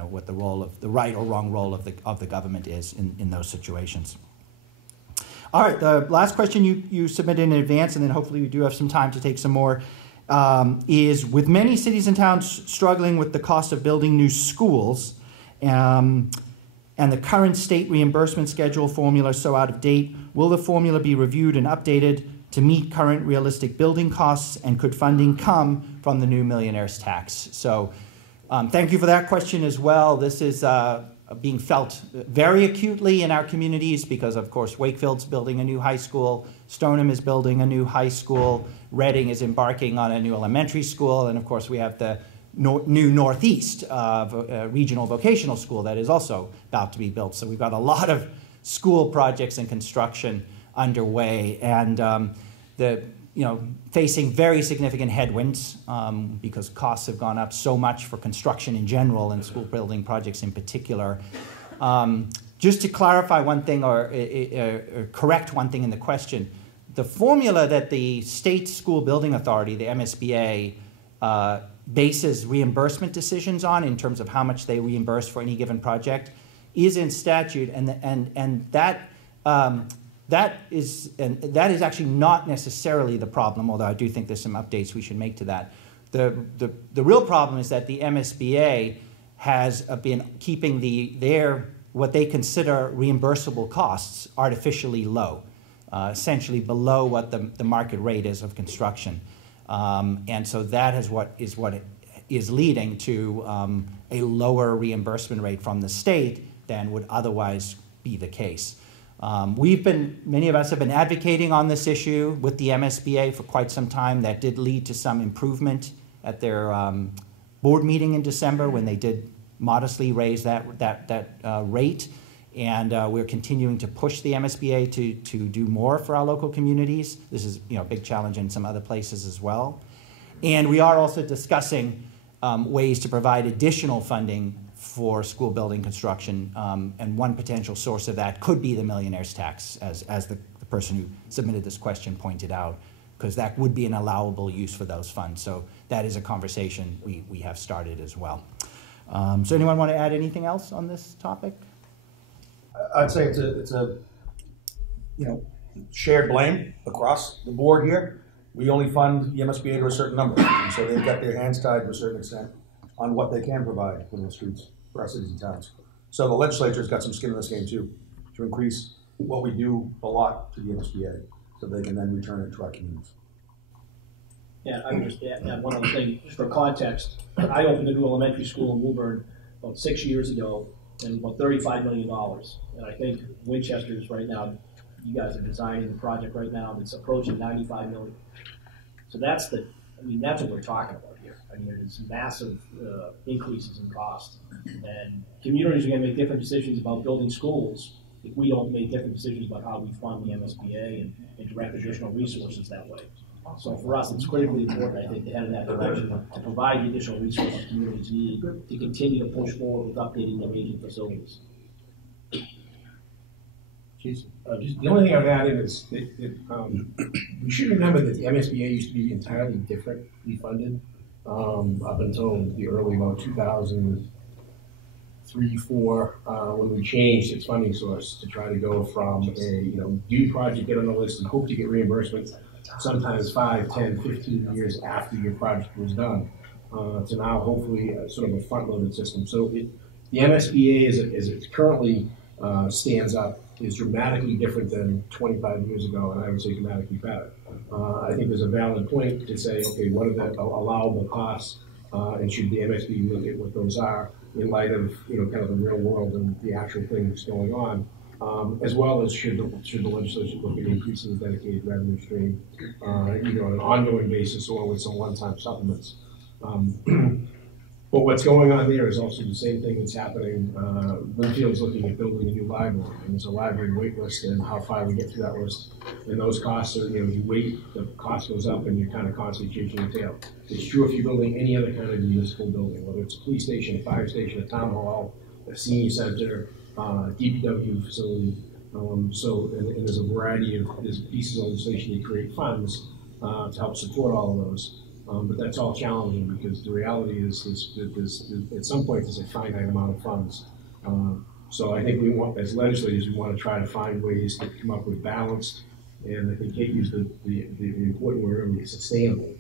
what the role of the right or wrong role of the government is in those situations. All right, the last question you submitted in advance, and then hopefully we do have some time to take some more, is with many cities and towns struggling with the cost of building new schools, and the current state reimbursement schedule formula so out of date, will the formula be reviewed and updated to meet current realistic building costs, and could funding come from the new millionaire's tax? So thank you for that question as well. This is being felt very acutely in our communities because, of course, Wakefield's building a new high school, Stoneham is building a new high school, Reading is embarking on a new elementary school, and of course we have the new Northeast regional vocational school that is also about to be built. So we've got a lot of school projects and construction underway, and facing very significant headwinds because costs have gone up so much for construction in general and school building projects in particular. Just to clarify one thing or correct one thing in the question, the formula that the State School Building Authority, the MSBA, bases reimbursement decisions on in terms of how much they reimburse for any given project is in statute, and that is actually not necessarily the problem, although I do think there's some updates we should make to that. The real problem is that the MSBA has been keeping what they consider reimbursable costs artificially low, essentially below what the market rate is of construction. And so that is what is leading to a lower reimbursement rate from the state than would otherwise be the case. Many of us have been advocating on this issue with the MSBA for quite some time. That did lead to some improvement at their board meeting in December when they did modestly raise that rate. And we're continuing to push the MSBA to do more for our local communities. This is a big challenge in some other places as well. And we are also discussing ways to provide additional funding for school building construction. And one potential source of that could be the millionaire's tax, as the person who submitted this question pointed out, because that would be an allowable use for those funds. So that is a conversation we have started as well. So anyone want to add anything else on this topic? I'd say it's a shared blame across the board here. We only fund the MSBA to a certain number, and so they've got their hands tied to a certain extent on what they can provide for the streets for our cities and towns. So the legislature's got some skin in this game too, to increase what we do a lot to the MSBA, so they can then return it to our communities. Yeah, I would just add one other thing, just for context. I opened a new elementary school in Woburn about 6 years ago, and about $35 million. And I think Winchester's right now, you guys are designing the project right now, and it's approaching $95 million. So that's what we're talking about here. I mean, there's massive increases in cost. And communities are going to make different decisions about building schools if we don't make different decisions about how we fund the MSBA and direct additional resources that way. So for us, it's critically important, I think, to head in that direction, to provide the additional resources communities need to continue to push forward with updating their aging facilities. Just the only thing I'm adding is that we should remember that the MSBA used to be entirely differently funded up until the early about 2003, 4, when we changed its funding source to try to go from a do project, get on the list, and hope to get reimbursement sometimes 5, 10, 15 years after your project was done, to now hopefully sort of a front-loaded system. So the MSBA, as it currently stands up, is dramatically different than 25 years ago, and I would say dramatically better. I think there's a valid point to say, okay, what are the allowable costs, and should the MSBA look at what those are in light of kind of the real world and the actual things going on. As well as should the legislature look at increasing the dedicated revenue stream, either on an ongoing basis or with some one-time supplements. But what's going on there is also the same thing that's happening. Lynnfield's looking at building a new library, and there's a library wait list and how far we get through that list. And those costs are, you wait, the cost goes up, and you're kind of constantly chasing your tail. It's true if you're building any other kind of municipal building, whether it's a police station, a fire station, a town hall, a senior center, DPW facility. And there's a variety of pieces of legislation that create funds to help support all of those. But that's all challenging because the reality is at some point there's a finite amount of funds. So I think we want, as legislators, we want to try to find ways to come up with balanced, and I think Kate used the important word earlier, sustainable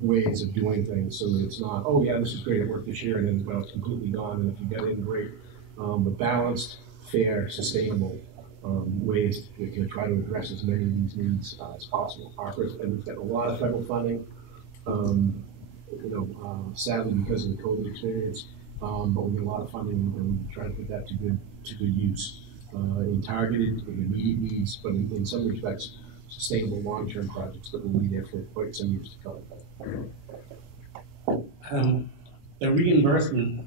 ways of doing things, so that it's not, oh yeah, this is great, it worked this year, and then it's completely gone, and if you get in, great. But balanced, fair, sustainable ways to try to address as many of these needs as possible. And we've got a lot of federal funding, sadly because of the COVID experience, but we get a lot of funding and we try to put that to good use in targeted, in immediate needs, but in some respects, sustainable long-term projects that will be there for quite some years to come. The reimbursement,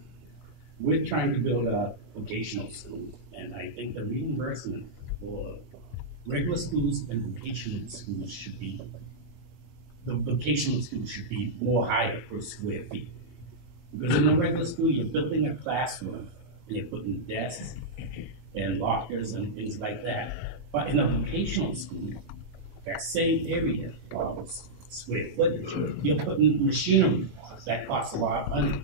we're trying to build a vocational school, and I think the reimbursement for regular schools and vocational schools should be, the vocational school should be more higher per square feet. Because in a regular school, you're building a classroom, and you're putting desks and lockers and things like that. But in a vocational school, that same area, square footage, you're putting machinery that costs a lot of money.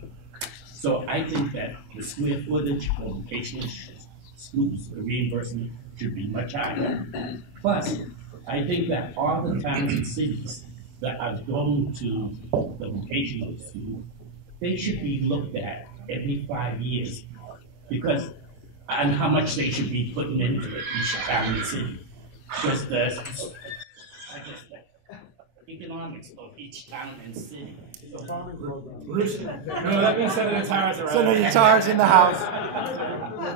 So I think that the square footage for vocational schools, the reimbursement should be much higher. Plus, I think that all the towns and cities that are going to the vocational school, they should be looked at every 5 years because and how much they should be putting into it, each town and city. Because the economics of each town and city. Bruce, no, that means Senator Tarr's around. Senator Tarr's in the house.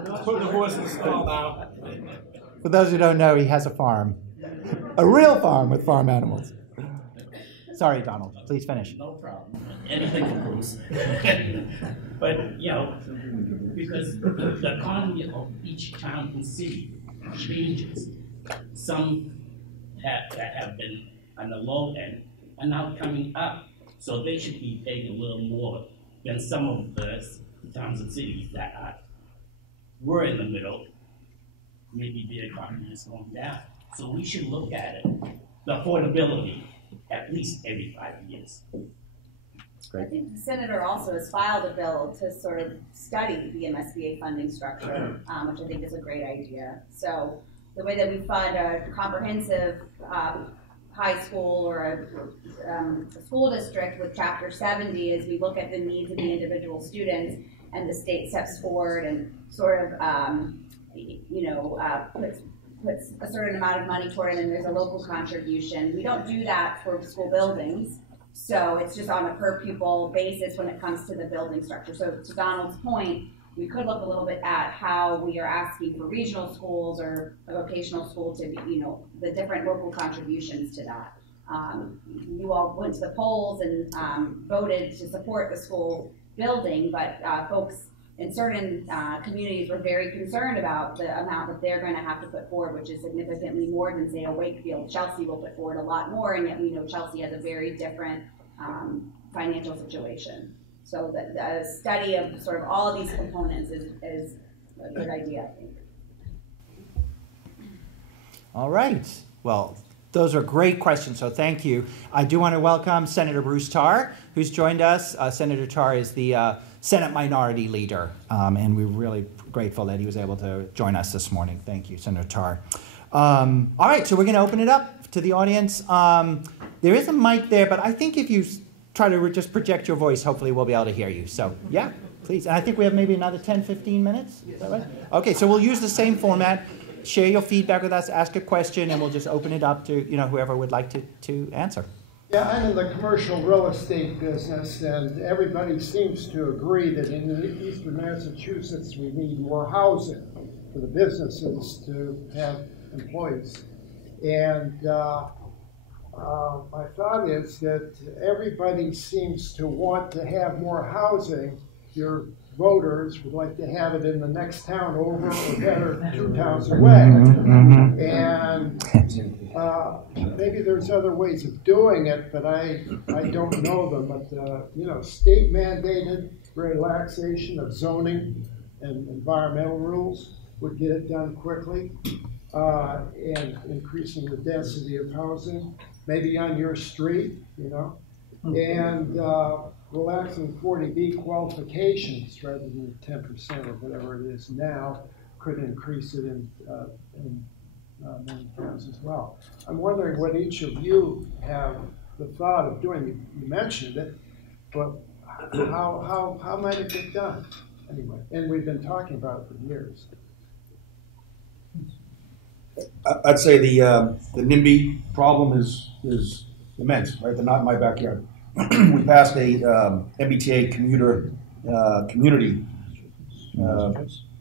Let's put the horse in the stall now. For those who don't know, he has a farm. A real farm with farm animals. Sorry, Donald. Please finish. No problem. Anything for Bruce. But, you know, because the economy of each town and city changes. Some that have been on the low end are now coming up. So they should be paid a little more than some of the towns and cities that were in the middle. Maybe the economy is going down. So we should look at it, the affordability, at least every 5 years. I think the senator also has filed a bill to sort of study the MSBA funding structure, which I think is a great idea. So the way that we fund a comprehensive high school or a school district with Chapter 70 is we look at the needs of the individual students, and the state steps forward and sort of puts a certain amount of money toward it, and there's a local contribution. We don't do that for school buildings, so it's just on a per pupil basis when it comes to the building structure. So to Donald's point, we could look a little bit at how we are asking for regional schools or a vocational school to be, the different local contributions to that. You all went to the polls and voted to support the school building, but folks in certain communities were very concerned about the amount that they're going to have to put forward, which is significantly more than, say, a Wakefield. Chelsea will put forward a lot more, and yet we know Chelsea has a very different financial situation. So the study of sort of all of these components is a good idea, I think. All right. Well, those are great questions, so thank you. I do want to welcome Senator Bruce Tarr, who's joined us. Senator Tarr is the Senate Minority Leader, and we're really grateful that he was able to join us this morning. Thank you, Senator Tarr. All right, so we're going to open it up to the audience. There is a mic there, but I think if you try to just project your voice, hopefully we'll be able to hear you. So, yeah, please. And I think we have maybe another 10, 15 minutes. Is that right? Okay, so we'll use the same format. Share your feedback with us, ask a question, and we'll just open it up to whoever would like to answer. Yeah, I'm in the commercial real estate business, and everybody seems to agree that in eastern Massachusetts we need more housing for the businesses to have employees. And my thought is that everybody seems to want to have more housing. Your voters would like to have it in the next town over, or better, 2 towns away. And maybe there's other ways of doing it, but I don't know them. But state mandated relaxation of zoning and environmental rules would get it done quickly, and increasing the density of housing, maybe on your street, and relaxing 40B qualifications rather than 10% or whatever it is now could increase it in many towns as well. I'm wondering what each of you have the thought of doing. You mentioned it, but how might it get done anyway? And we've been talking about it for years. I'd say the NIMBY problem is immense, right? They're not in my backyard. We passed a MBTA community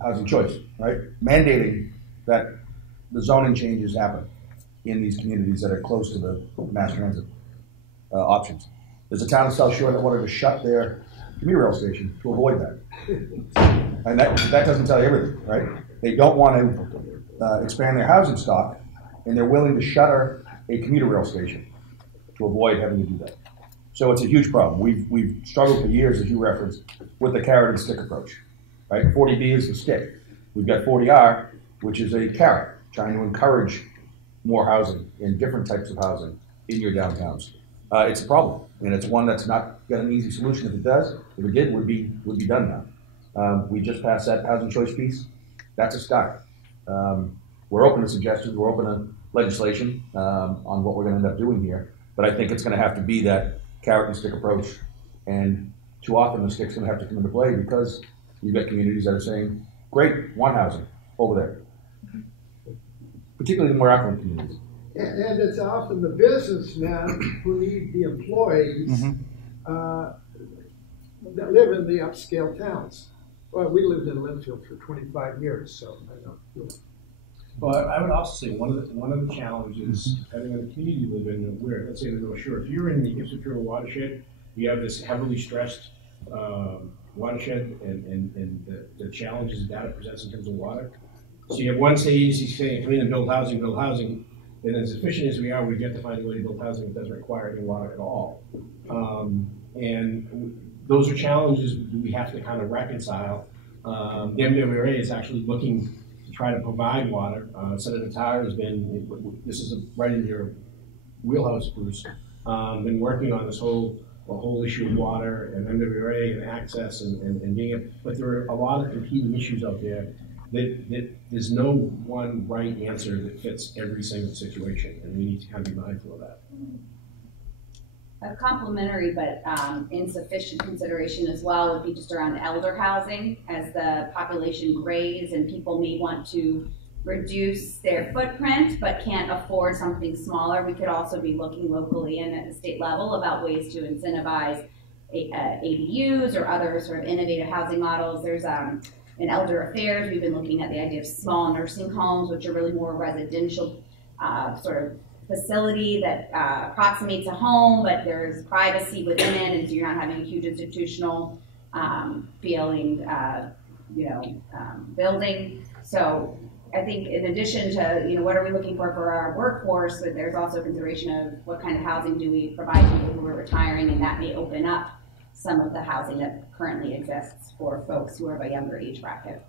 housing choice, right? Mandating that the zoning changes happen in these communities that are close to the mass transit options. There's a town in South Shore that wanted to shut their commuter rail station to avoid that. And that doesn't tell you everything, right? They don't want to expand their housing stock, and they're willing to shutter a commuter rail station to avoid having to do that. So it's a huge problem. We've struggled for years, as you referenced, with the carrot and stick approach, right? 40B is the stick. We've got 40R, which is a carrot, trying to encourage more housing and different types of housing in your downtowns. It's a problem, and it's one that's not got an easy solution. If it does, if it did, would be done now. We just passed that housing choice piece. That's a start. We're open to suggestions. We're open to legislation on what we're going to end up doing here. But I think it's going to have to be that carrot and stick approach, and too often the stick's going to have to come into play because you've got communities that are saying, great, want housing over there, particularly the more affluent communities. And it's often the businessmen who need the employees that live in the upscale towns. Well, we lived in Lynnfield for 25 years, so I know. But I would also say one of the challenges, depending on the community you live in, where, let's say in the North Shore, if you're in the Ipswich River watershed, you have this heavily stressed watershed and the challenges that it presents in terms of water. So you have one state agency saying, come in and build housing, and as efficient as we are, we've yet to find a way to build housing that doesn't require any water at all. And those are challenges we have to kind of reconcile. The MWRA is actually looking to try to provide water. Senator Tarr has been, this is right in your wheelhouse, Bruce, been working on this whole issue of water and MWRA and access and being able, but there are a lot of competing issues out there that there's no one right answer that fits every single situation, and we need to kind of be mindful of that. A complementary but insufficient consideration as well would be just around elder housing. As the population grows and people may want to reduce their footprint but can't afford something smaller, we could also be looking locally and at the state level about ways to incentivize ADUs or other sort of innovative housing models. There's in elder affairs, we've been looking at the idea of small nursing homes, which are really more residential sort of facility that approximates a home, but there's privacy within it, and so you're not having a huge institutional feeling, building. So I think in addition to, what are we looking for our workforce, but there's also consideration of what kind of housing do we provide people who are retiring, and that may open up some of the housing that currently exists for folks who are of a younger age bracket.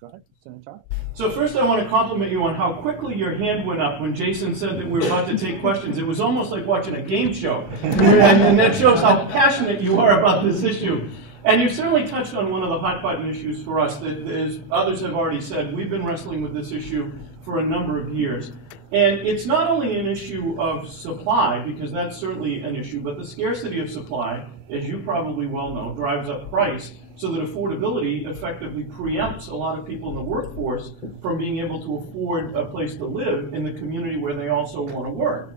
Go ahead, Senator. So first I want to compliment you on how quickly your hand went up when Jason said that we were about to take questions. It was almost like watching a game show. And that shows how passionate you are about this issue. And you've certainly touched on one of the hot button issues for us that, as others have already said, we've been wrestling with this issue for a number of years. And it's not only an issue of supply, because that's certainly an issue, but the scarcity of supply, as you probably well know, drives up price, so that affordability effectively preempts a lot of people in the workforce from being able to afford a place to live in the community where they also want to work.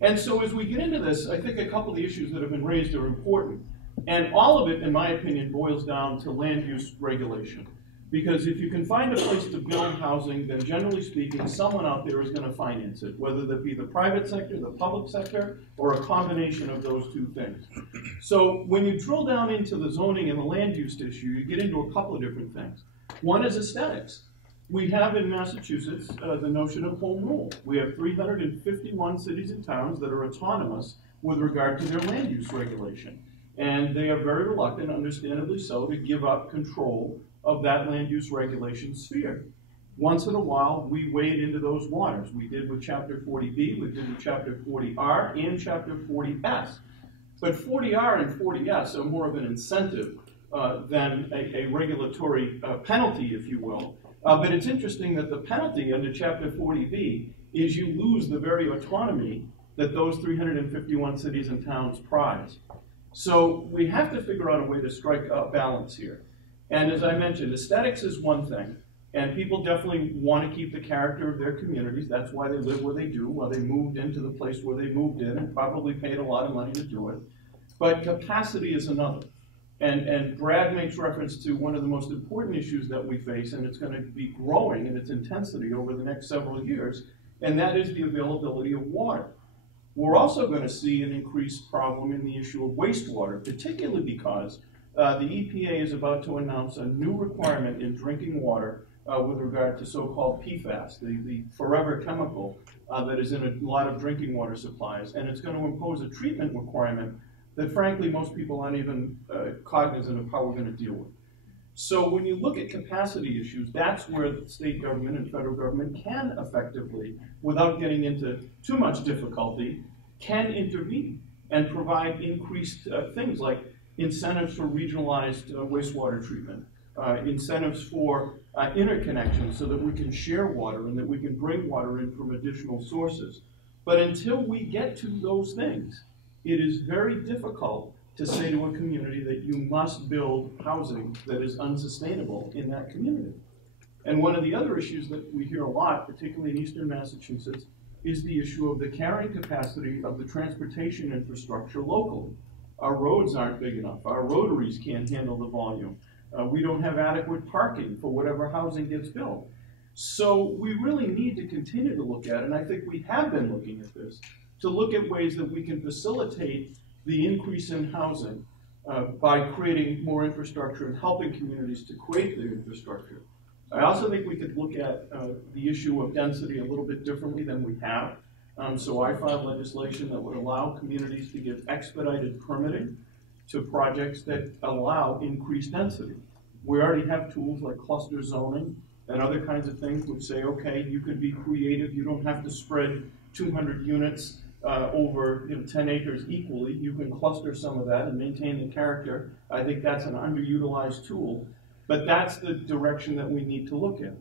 And so as we get into this, I think a couple of the issues that have been raised are important. And all of it, in my opinion, boils down to land use regulation. Because if you can find a place to build housing, then generally speaking, someone out there is going to finance it, whether that be the private sector, the public sector, or a combination of those two things. So when you drill down into the zoning and the land use issue, you get into a couple of different things. One is aesthetics. We have in Massachusetts the notion of home rule. We have 351 cities and towns that are autonomous with regard to their land use regulation. And they are very reluctant, understandably so, to give up control of that land use regulation sphere. Once in a while, we wade into those waters. We did with Chapter 40B, we did with Chapter 40R, and Chapter 40S. But 40R and 40S are more of an incentive than a regulatory penalty, if you will. But it's interesting that the penalty under Chapter 40B is you lose the very autonomy that those 351 cities and towns prize. So we have to figure out a way to strike a balance here. And as I mentioned, aesthetics is one thing, and people definitely want to keep the character of their communities. That's why they live where they do, why they moved into the place where they moved in and probably paid a lot of money to do it. But capacity is another. And Brad makes reference to one of the most important issues that we face, and it's going to be growing in its intensity over the next several years, and that is the availability of water. We're also going to see an increased problem in the issue of wastewater, particularly because the EPA is about to announce a new requirement in drinking water with regard to so-called PFAS, the forever chemical that is in a lot of drinking water supplies, and it's going to impose a treatment requirement that frankly most people aren't even cognizant of how we're going to deal with. So when you look at capacity issues, that's where the state government and federal government can effectively, without getting into too much difficulty, can intervene and provide increased things like incentives for regionalized wastewater treatment, incentives for interconnections so that we can share water and that we can bring water in from additional sources. But until we get to those things, it is very difficult to say to a community that you must build housing that is unsustainable in that community. And one of the other issues that we hear a lot, particularly in eastern Massachusetts, is the issue of the carrying capacity of the transportation infrastructure locally. Our roads aren't big enough. Our rotaries can't handle the volume. We don't have adequate parking for whatever housing gets built. So we really need to continue to look at, and I think we have been looking at this, to look at ways that we can facilitate the increase in housing by creating more infrastructure and helping communities to create the infrastructure. I also think we could look at the issue of density a little bit differently than we have. So I filed legislation that would allow communities to give expedited permitting to projects that allow increased density. We already have tools like cluster zoning and other kinds of things which say, okay, you could be creative, you don't have to spread 200 units over 10 acres equally. You can cluster some of that and maintain the character. I think that's an underutilized tool, but that's the direction that we need to look at.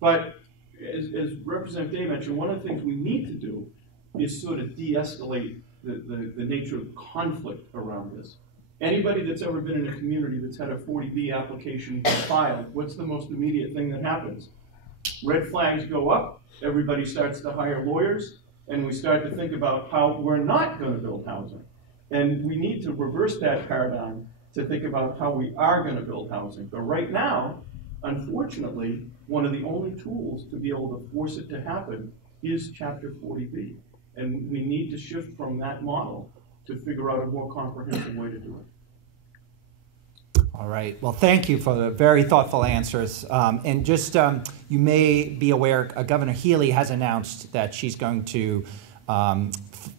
But as Representative Day mentioned, one of the things we need to do is sort of de-escalate the nature of conflict around this. Anybody that's ever been in a community that's had a 40B application filed, what's the most immediate thing that happens? Red flags go up, everybody starts to hire lawyers, and we start to think about how we're not going to build housing. And we need to reverse that paradigm to think about how we are going to build housing. But right now, unfortunately, one of the only tools to be able to force it to happen is Chapter 40B. And we need to shift from that model to figure out a more comprehensive way to do it. All right. Well, thank you for the very thoughtful answers. And just, you may be aware, Governor Healy has announced that she's going to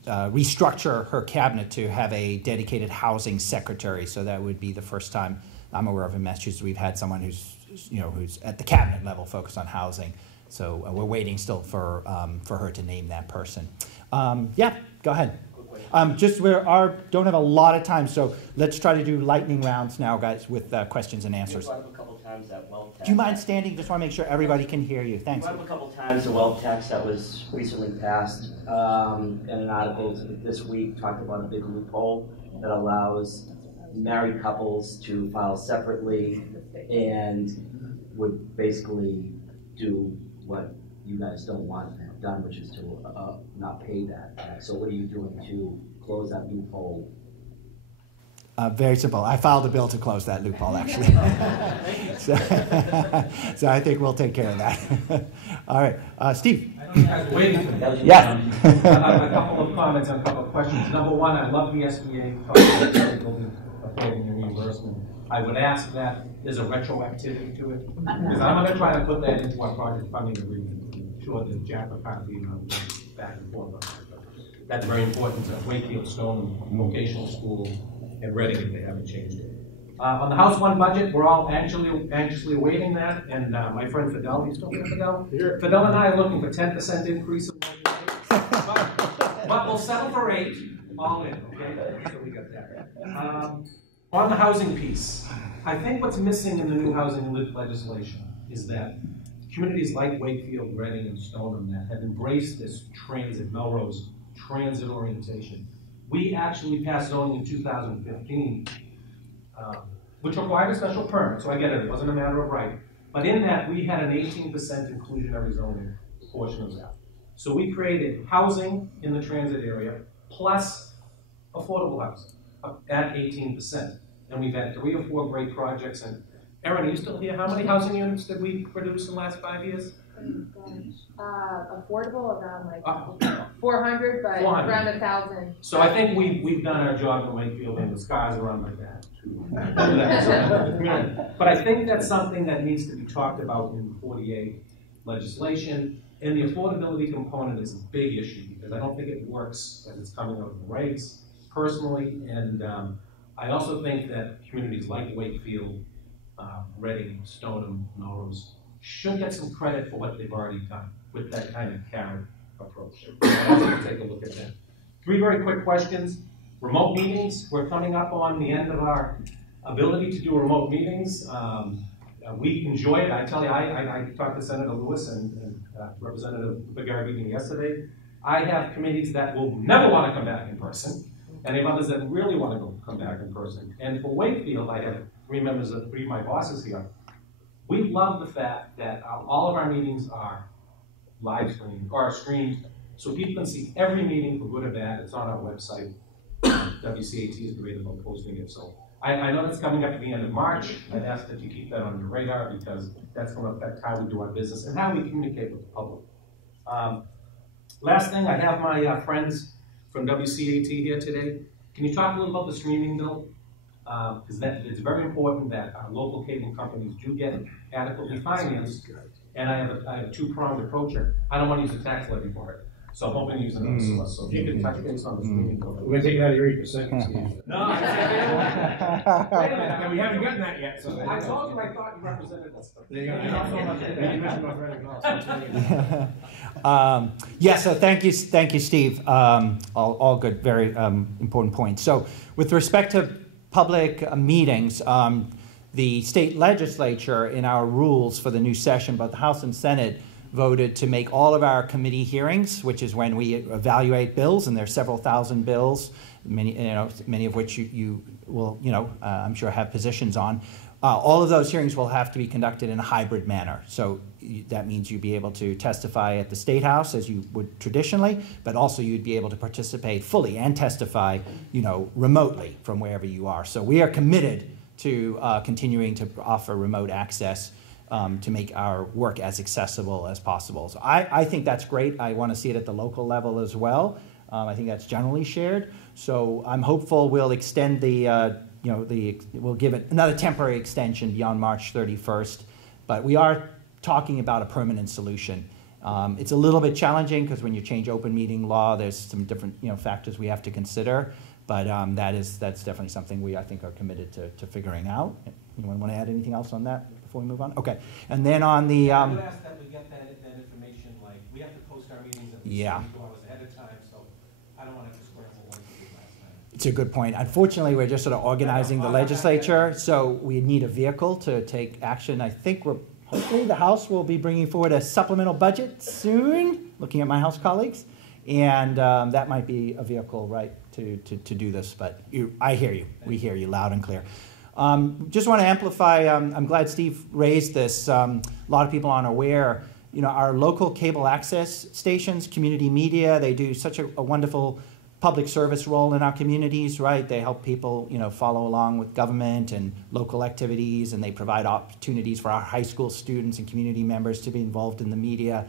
restructure her cabinet to have a dedicated housing secretary. So that would be the first time I'm aware of in Massachusetts we've had someone who's at the cabinet level focused on housing. So we're waiting still for her to name that person. Yeah, go ahead. Just we don't have a lot of time, so let's try to do lightning rounds now, guys, with questions and answers. You brought up a couple times that wealth tax. Do you mind standing? Just want to make sure everybody can hear you. Thanks. You brought up a couple times the wealth tax that was recently passed, and an article this week talked about a big loophole that allows married couples to file separately and would basically do what you guys don't want done, which is to not pay that tax. So what are you doing to close that loophole? Very simple. I filed a bill to close that loophole, actually. So I think we'll take care of that. All right. Steve. I know you guys are waiting for that. Yes. A couple of comments and a couple of questions. Number one, I love the SBA building and reimbursement. I would ask that there's a retroactivity to it, because I'm going to try to put that into our project funding agreement. Sure that Jack McCarthy back and forth on that. But that's very important to Wakefield, Stoneham, vocational school, and Reading if they haven't changed it. On the House 1 budget, we're all anxiously awaiting that, and my friend Fidel, you still here, Fidel? Here. Fidel and I are looking for 10% increase in but we'll settle for 8, all in, okay? So we got that. On the housing piece, I think what's missing in the new housing legislation is that communities like Wakefield, Reading, and Stoneham that have embraced this transit, Melrose transit orientation. We actually passed zoning in 2015, which required a special permit, so I get it, it wasn't a matter of right. But in that, we had an 18% inclusionary zoning portion of that. So we created housing in the transit area, plus affordable housing at 18%. And we've had 3 or 4 great projects. And Erin, are you still here? How many housing units did we produce in the last 5 years? Affordable around like 400, but 400. around 1,000. So I think we've done our job in Wakefield, and the skies are on like that. But I think that's something that needs to be talked about in 48 legislation. And the affordability component is a big issue because I don't think it works as it's coming out of the regs personally. And I also think that communities like Wakefield, Reading, Stoneham, Melrose should get some credit for what they've already done with that kind of carrot approach. I also take a look at that. 3 very quick questions. Remote meetings. We're coming up on the end of our ability to do remote meetings. We enjoy it. I tell you, I talked to Senator Lewis and Representative Lipper-Garabedian yesterday. I have committees that will never want to come back in person, and I have others that really want to come back in person. And for Wakefield, I have 3 members of 3 of my bosses here. We love the fact that all of our meetings are live streamed, or streamed, so people can see every meeting for good or bad. It's on our website. WCAT is great about posting it. So I know that's coming up at the end of March. I'd ask that you keep that on your radar because that's going to affect how we do our business and how we communicate with the public. Last thing, I have my friends from WCAT here today. Can you talk a little about the streaming bill? Because it's very important that our local cable companies do get adequately financed. And I have a two-pronged approach here. I don't want to use a tax levy for it. So I'm hoping to use another source. So if you could touch base on the streaming bill. We're going to take it out of your 8%, Steve. No, wait a minute. We haven't gotten that yet. So I told you I thought you represented us. There you go. Yeah, so thank you, Steve. All good, very important points. So with respect to public meetings, the state legislature in our rules for the new session, both the House and Senate, voted to make all of our committee hearings, which is when we evaluate bills, and there's several thousand bills, many of which you will, I'm sure have positions on. All of those hearings will have to be conducted in a hybrid manner. So that means you'd be able to testify at the State House as you would traditionally, but also you'd be able to participate fully and testify, remotely from wherever you are. So we are committed to continuing to offer remote access to make our work as accessible as possible. So I think that's great. I want to see it at the local level as well. I think that's generally shared. So I'm hopeful we'll extend we'll give it another temporary extension beyond March 31st. But we are talking about a permanent solution. It's a little bit challenging because when you change open meeting law, there's some different factors we have to consider. But that's definitely something I think are committed to figuring out. Anyone want to add anything else on that before we move on? Okay. And then on the I would ask that we get that information. Like we have to post our meetings at least 24 hours ahead of time, so I don't want to scramble like we did last time. It's a good point. Unfortunately, we're just sort of organizing the legislature, so we need a vehicle to take action. I think hopefully the House will be bringing forward a supplemental budget soon, looking at my House colleagues, and that might be a vehicle, right, to do this. But I hear you. We hear you loud and clear. Just want to amplify, I'm glad Steve raised this. A lot of people aren't aware, our local cable access stations, community media, they do such a wonderful public service role in our communities, right? They help people, follow along with government and local activities, and they provide opportunities for our high school students and community members to be involved in the media,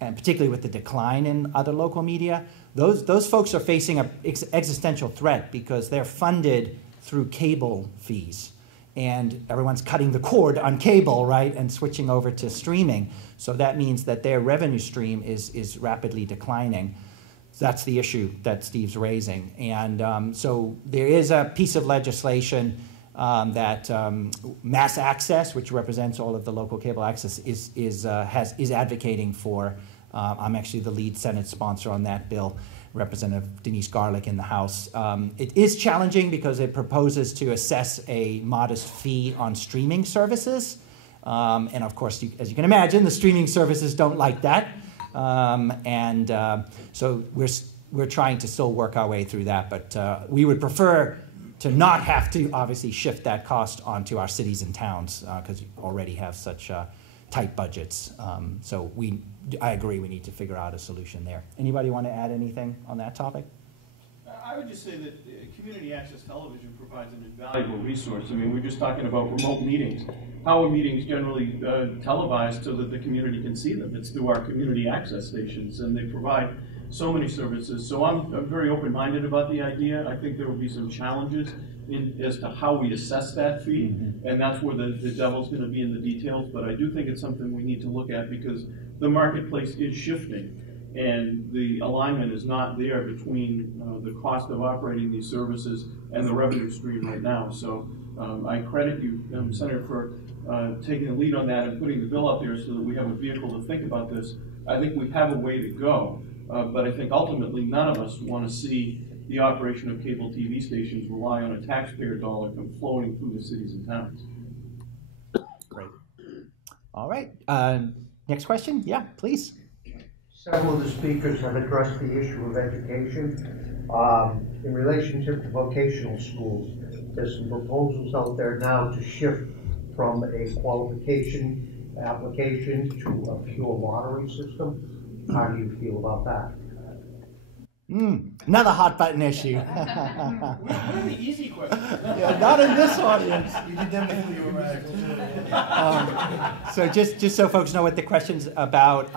and particularly with the decline in other local media. Those folks are facing an existential threat because they're funded through cable fees. And everyone's cutting the cord on cable, right, and switching over to streaming. So that means that their revenue stream is rapidly declining. That's the issue that Steve's raising. And so there is a piece of legislation that Mass Access, which represents all of the local cable access, is advocating for. I'm actually the lead Senate sponsor on that bill. Representative Denise Garlick in the House. It is challenging because it proposes to assess a modest fee on streaming services. And of course, as you can imagine, the streaming services don't like that. So we're trying to still work our way through that, but we would prefer to not have to obviously shift that cost onto our cities and towns because we already have such tight budgets. So I agree we need to figure out a solution there. Anybody want to add anything on that topic? I would just say that community access television provides an invaluable resource. I mean, we're just talking about remote meetings. How are meetings generally televised so that the community can see them? It's through our community access stations, and they provide so many services. So I'm very open-minded about the idea. I think there will be some challenges as to how we assess that fee, and that's where the devil's going to be in the details. But I do think it's something we need to look at because the marketplace is shifting, and the alignment is not there between the cost of operating these services and the revenue stream right now. So I credit you, Senator, for taking the lead on that and putting the bill out there so that we have a vehicle to think about this. I think we have a way to go, but I think ultimately none of us want to see the operation of cable TV stations rely on a taxpayer dollar flowing through the cities and towns. Great. All right. Next question? Yeah, please. Several of the speakers have addressed the issue of education. In relationship to vocational schools, there's some proposals out there now to shift from a qualification application to a pure lottery system. How do you feel about that? Another hot button issue. What are the easy questions? Yeah, not in this audience. You did them before you arrived. So just so folks know what the question's about,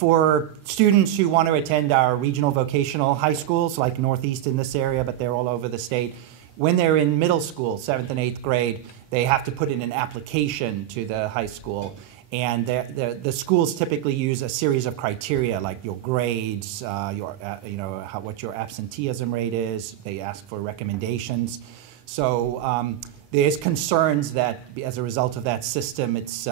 for students who want to attend our regional vocational high schools, like Northeast in this area, but they're all over the state, when they're in middle school, 7th and 8th grade, they have to put in an application to the high school. And the schools typically use a series of criteria, like your grades, what your absenteeism rate is. They ask for recommendations. So there's concerns that as a result of that system, it's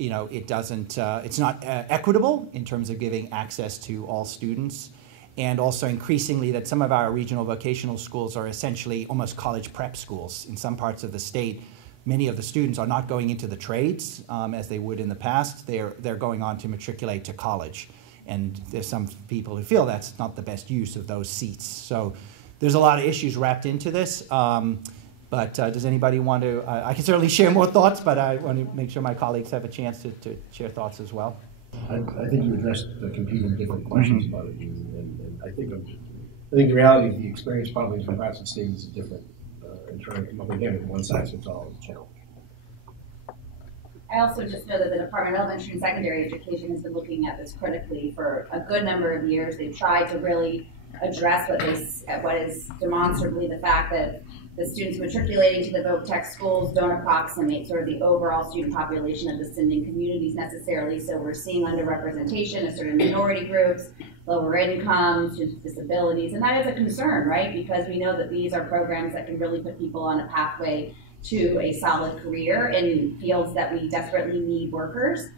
it's not equitable in terms of giving access to all students, and also increasingly that some of our regional vocational schools are essentially almost college prep schools in some parts of the state. Many of the students are not going into the trades as they would in the past. They're going on to matriculate to college. And there's some people who feel that's not the best use of those seats. So there's a lot of issues wrapped into this. But does anybody want to, I can certainly share more thoughts, but I want to make sure my colleagues have a chance to share thoughts as well. I think you addressed the competing different questions about it. And I think the reality of the experience probably from parts of the state is different. And trying to come up again with one size fits all is a challenge. I also just know that the Department of Elementary and Secondary Education has been looking at this critically for a good number of years. They've tried to really address what is demonstrably the fact that the students matriculating to the voc tech schools don't approximate sort of the overall student population of the sending communities necessarily. So we're seeing underrepresentation of certain minority groups, lower income, students with disabilities, and that is a concern, right? Because we know that these are programs that can really put people on a pathway to a solid career in fields that we desperately need workers.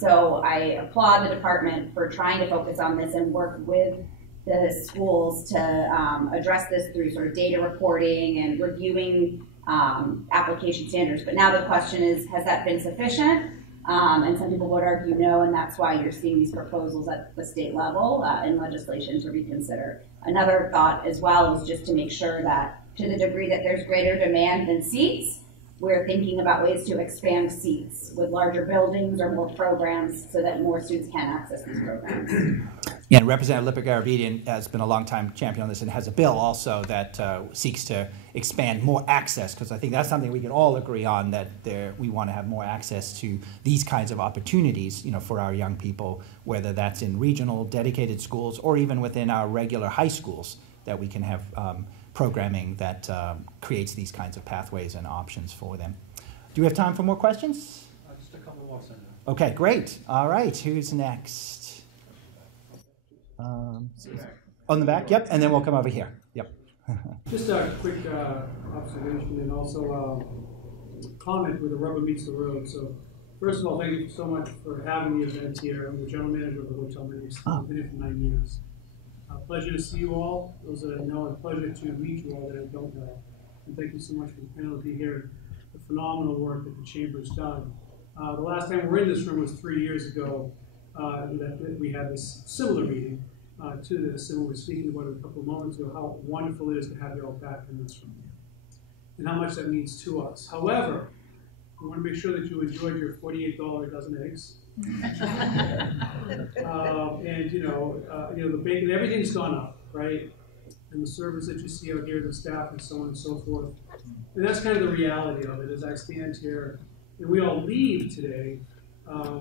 So I applaud the department for trying to focus on this and work with the schools to address this through sort of data reporting and reviewing application standards. But now the question is, has that been sufficient? And some people would argue no, and that's why you're seeing these proposals at the state level in legislation to reconsider. Another thought as well is just to make sure that to the degree that there's greater demand than seats, we're thinking about ways to expand seats with larger buildings or more programs so that more students can access these programs. Yeah, and Representative Lipper-Garabedian has been a long-time champion on this and has a bill also that seeks to expand more access, because I think that's something we can all agree on, that we want to have more access to these kinds of opportunities, for our young people, whether that's in regional dedicated schools or even within our regular high schools, that we can have programming that creates these kinds of pathways and options for them. Do we have time for more questions? Just a couple more, Senator. Okay, great. All right, who's next? On the back, yep, and then we'll come over here. Yep. Just a quick observation and also comment where the rubber meets the road. So first of all, thank you so much for having the event here. I'm the general manager of the hotel business. I've been here for 9 years. Pleasure to see you all, those that I know, and pleasure to meet you all that I don't know. And thank you so much for the panel to be here. The phenomenal work that the chamber has done. The last time we were in this room was 3 years ago that we had this similar meeting to this, and we were speaking about it a couple of moments ago, how wonderful it is to have you all back in this room and how much that means to us. However, we want to make sure that you enjoyed your $48 a dozen eggs. And the bacon, everything's gone up, right? And the service that you see out here, the staff, and so on and so forth. And that's kind of the reality of it. As I stand here, and we all leave today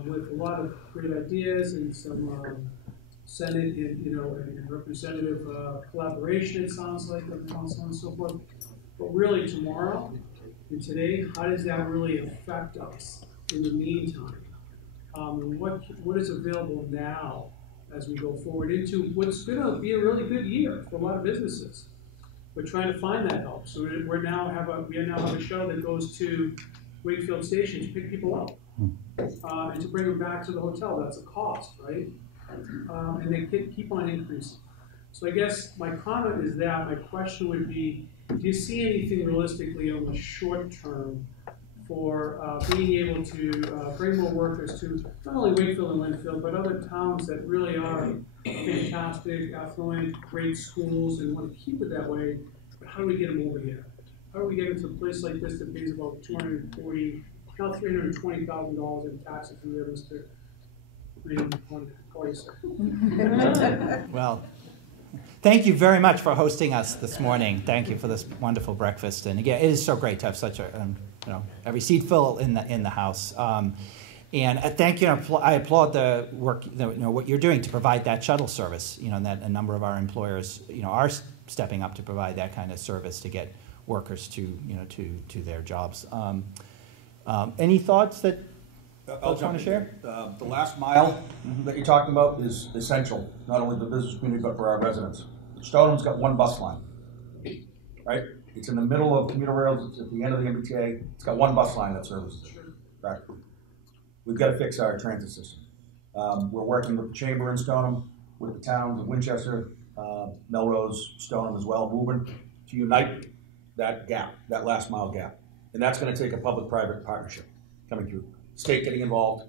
with a lot of great ideas and some Senate and representative collaboration. It sounds like, and so on and so forth. But really, tomorrow and today, how does that really affect us in the meantime? And what is available now as we go forward into what's going to be a really good year for a lot of businesses? We're trying to find that help. So we now have a show that goes to Wakefield Station to pick people up and to bring them back to the hotel. That's a cost, right? And they keep on increasing. So I guess my comment is that my question would be, do you see anything realistically on the short term for being able to bring more workers to not only Wakefield and Lynnfield, but other towns that really are fantastic, affluent, great schools, and want to keep it that way? But how do we get them over here? How do we get them to a place like this that pays about $240,000, now $320,000 in taxes and real estate? Well, thank you very much for hosting us this morning. Thank you for this wonderful breakfast. And again, it is so great to have such a, every seat full in the house. And thank you. I applaud the work, what you're doing to provide that shuttle service. And that a number of our employers, are stepping up to provide that kind of service to get workers to their jobs. Any thoughts that folks want to share? The last mile that you're talking about is essential, not only to the business community, but for our residents. Stoneham's got one bus line, right? It's in the middle of commuter rails, it's at the end of the MBTA. It's got one bus line that services practically. We've got to fix our transit system. We're working with the Chamber in Stoneham, with the towns of Winchester, Melrose, Stoneham as well, moving to unite that gap, that last mile gap. And that's going to take a public-private partnership coming through. State getting involved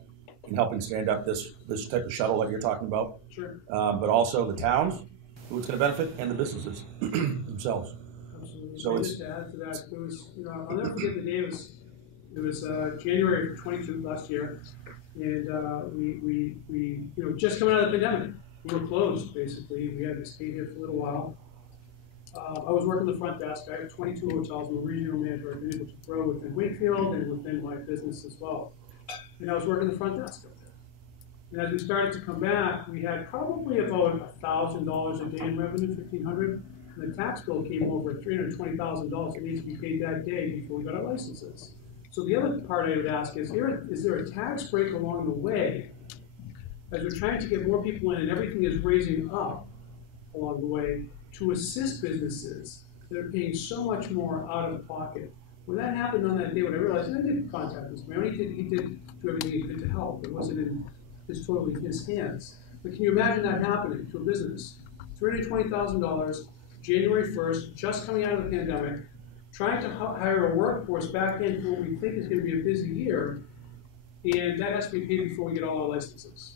in helping stand up this type of shuttle that you're talking about. Sure. But also the towns, who it's going to benefit, and the businesses themselves. Absolutely. So just to add to that, it was, I'll never forget the day. It was January 22 last year, and we just coming out of the pandemic. We were closed, basically. We had to stay here for a little while. I was working the front desk. I have 22 hotels. I'm a regional manager. I've been able to grow within Wakefield and within my business as well. And I was working the front desk up there. And as we started to come back, we had probably about $1,000 a day in revenue, $1,500. And the tax bill came over at $320,000 that needs to be paid that day before we got our licenses. So the other part I would ask is there a tax break along the way as we're trying to get more people in and everything is raising up along the way to assist businesses that are paying so much more out of pocket? When that happened on that day, when I realized, and I did contact this man, he did do everything he could to help. It wasn't in his hands. But can you imagine that happening to a business? $320,000, January 1st, just coming out of the pandemic, trying to hire a workforce back in for what we think is going to be a busy year, and that has to be paid before we get all our licenses.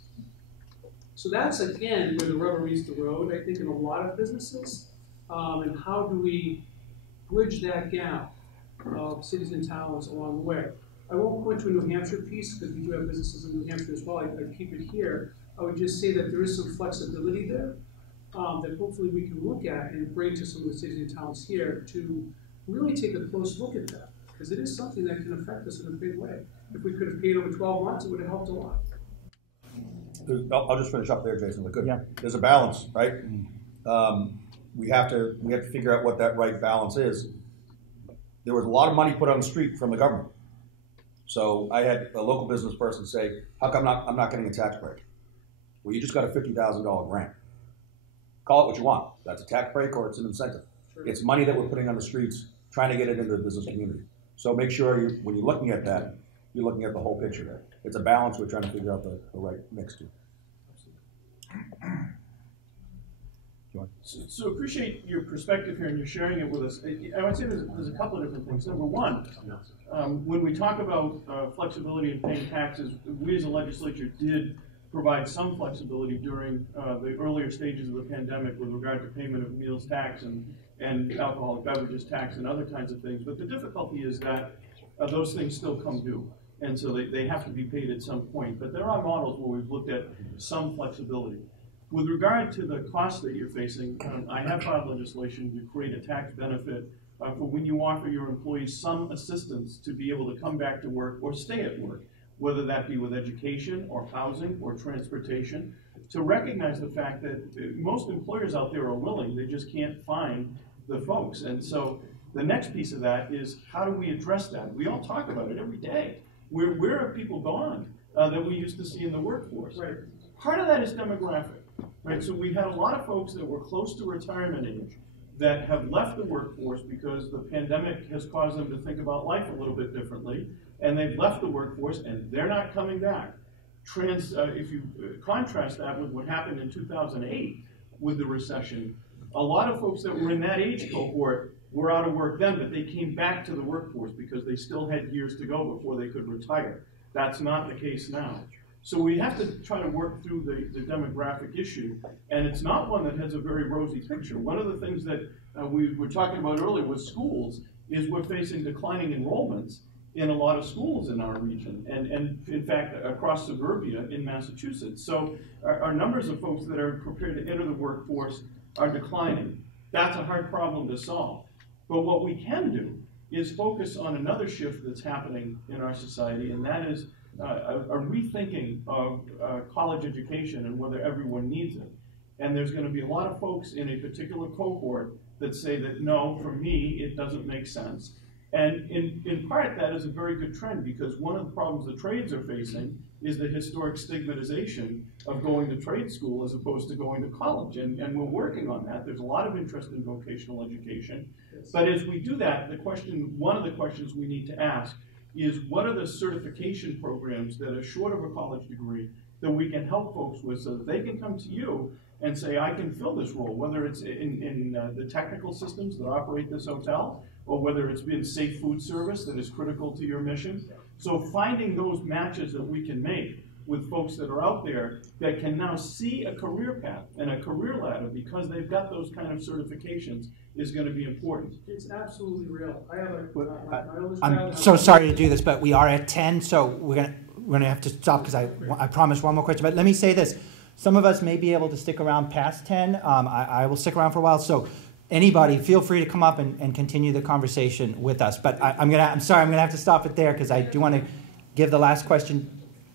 So that's, again, where the rubber meets the road, I think, in a lot of businesses. And how do we bridge that gap of cities and towns along the way? I won't go into a New Hampshire piece, because we do have businesses in New Hampshire as well. I keep it here. I would just say that there is some flexibility there that hopefully we can look at and bring to some of the cities and towns here to really take a close look at that, because it is something that can affect us in a big way. If we could have paid over 12 months, it would have helped a lot. I'll just finish up there, Jason, if I could. Yeah. There's a balance, right? We have to figure out what that right balance is. There was a lot of money put on the street from the government. So I had a local business person say, how come I'm not getting a tax break? Well, you just got a $50,000 grant. Call it what you want. That's a tax break or it's an incentive. Sure. It's money that we're putting on the streets, trying to get it into the business community. So make sure when you're looking at that, you're looking at the whole picture there. It's a balance we're trying to figure out the right mix to. So appreciate your perspective here and you're sharing it with us. I would say there's a couple of different things. Number one, when we talk about flexibility in paying taxes, we as a legislature did provide some flexibility during the earlier stages of the pandemic with regard to payment of meals tax and alcoholic beverages tax and other kinds of things. But the difficulty is that those things still come due. And so they have to be paid at some point. But there are models where we've looked at some flexibility. With regard to the costs that you're facing, I have filed legislation to create a tax benefit for when you offer your employees some assistance to be able to come back to work or stay at work, whether that be with education or housing or transportation, to recognize the fact that most employers out there are willing, they just can't find the folks. And so the next piece of that is, how do we address that? We all talk about it every day. Where have people gone that we used to see in the workforce? Right. Part of that is demographic, right? So we had a lot of folks that were close to retirement age that have left the workforce because the pandemic has caused them to think about life a little bit differently, and they've left the workforce and they're not coming back. If you contrast that with what happened in 2008 with the recession, a lot of folks that were in that age cohort were out of work then, but they came back to the workforce because they still had years to go before they could retire. That's not the case now. So we have to try to work through the demographic issue, and it's not one that has a very rosy picture. One of the things that we were talking about earlier with schools is we're facing declining enrollments, in a lot of schools in our region, and in fact across suburbia in Massachusetts. So our numbers of folks that are prepared to enter the workforce are declining. That's a hard problem to solve. But what we can do is focus on another shift that's happening in our society, and that is a rethinking of college education and whether everyone needs it. And there's going to be a lot of folks in a particular cohort that say that, no, for me, it doesn't make sense. And in part, that is a very good trend, because one of the problems the trades are facing is the historic stigmatization of going to trade school as opposed to going to college. And we're working on that. There's a lot of interest in vocational education. But as we do that, one of the questions we need to ask is, what are the certification programs that are short of a college degree that we can help folks with, so that they can come to you and say, I can fill this role, whether it's in the technical systems that operate this hotel, or whether it's been safe food service that is critical to your mission. So finding those matches that we can make with folks that are out there that can now see a career path and a career ladder because they've got those kind of certifications is going to be important. It's absolutely real. I have my oldest I'm child. so sorry to do this, but we are at 10, so we're gonna have to stop, because I promised one more question. But let me say this: some of us may be able to stick around past 10. I will stick around for a while. So anybody, feel free to come up and continue the conversation with us. But I'm sorry, I'm gonna have to stop it there, because I do want to give the last question.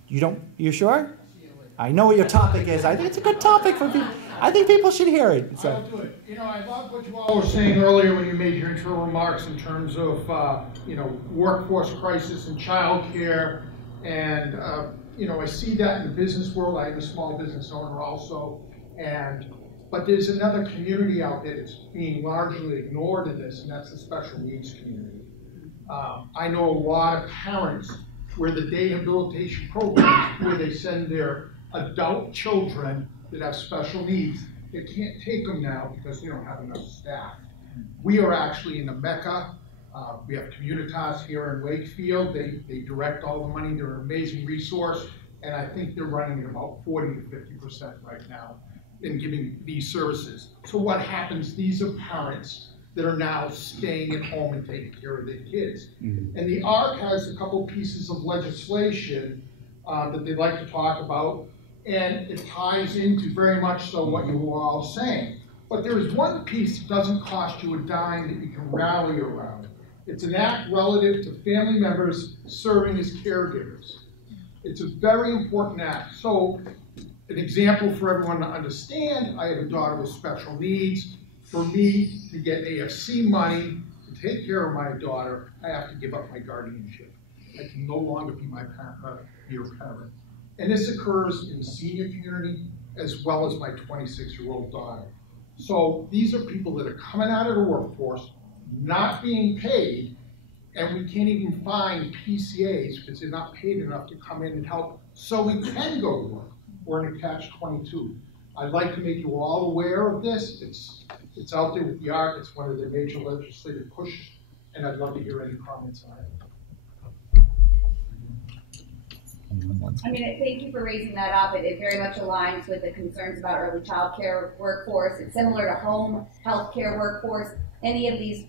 You sure? I know what your topic is. I think it's a good topic for people. I think people should hear it. So. I'll do it. You know, I love what you all were saying earlier when you made your intro remarks in terms of, workforce crisis and childcare. And, I see that in the business world. I'm a small business owner also. But there's another community out there that's being largely ignored in this, and that's the special needs community. I know a lot of parents where the day rehabilitation programs, where they send their adult children that have special needs, they can't take them now because they don't have enough staff. We are actually in the Mecca. We have Communitas here in Wakefield. They direct all the money. They're an amazing resource, and I think they're running at about 40 to 50% right now in giving these services. So what happens? These are parents that are now staying at home and taking care of their kids. Mm-hmm. And the ARC has a couple pieces of legislation that they'd like to talk about, and it ties into very much so what you were all saying. But there is one piece that doesn't cost you a dime that you can rally around. It's an act relative to family members serving as caregivers. It's a very important act. So, an example for everyone to understand, I have a daughter with special needs. For me to get AFC money to take care of my daughter, I have to give up my guardianship. I can no longer be my peer parent. And this occurs in the senior community as well as my 26-year-old daughter. So these are people that are coming out of the workforce, not being paid, and we can't even find PCAs because they're not paid enough to come in and help so we can go to work. We're in a catch-22. I'd like to make you all aware of this. It's out there with the ARC. It's one of the major legislative pushes, and I'd love to hear any comments on it. Thank you for raising that up. It very much aligns with the concerns about early child care workforce. It's similar to home health care workforce. Any of these,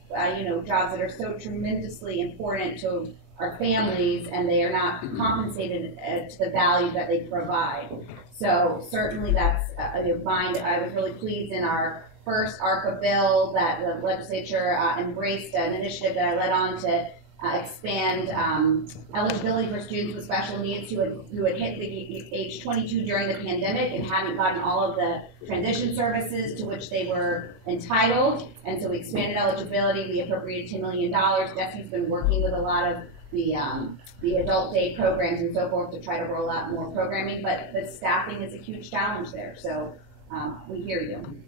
jobs that are so tremendously important to our families, and they are not compensated to the value that they provide. So certainly that's fine. I was really pleased in our first ARCA bill that the legislature embraced an initiative that I led on to expand eligibility for students with special needs who had hit the age 22 during the pandemic and hadn't gotten all of the transition services to which they were entitled. And so we expanded eligibility. We appropriated $10 million. DESI's been working with a lot of the adult day programs and so forth to try to roll out more programming, but the staffing is a huge challenge there. So we hear you.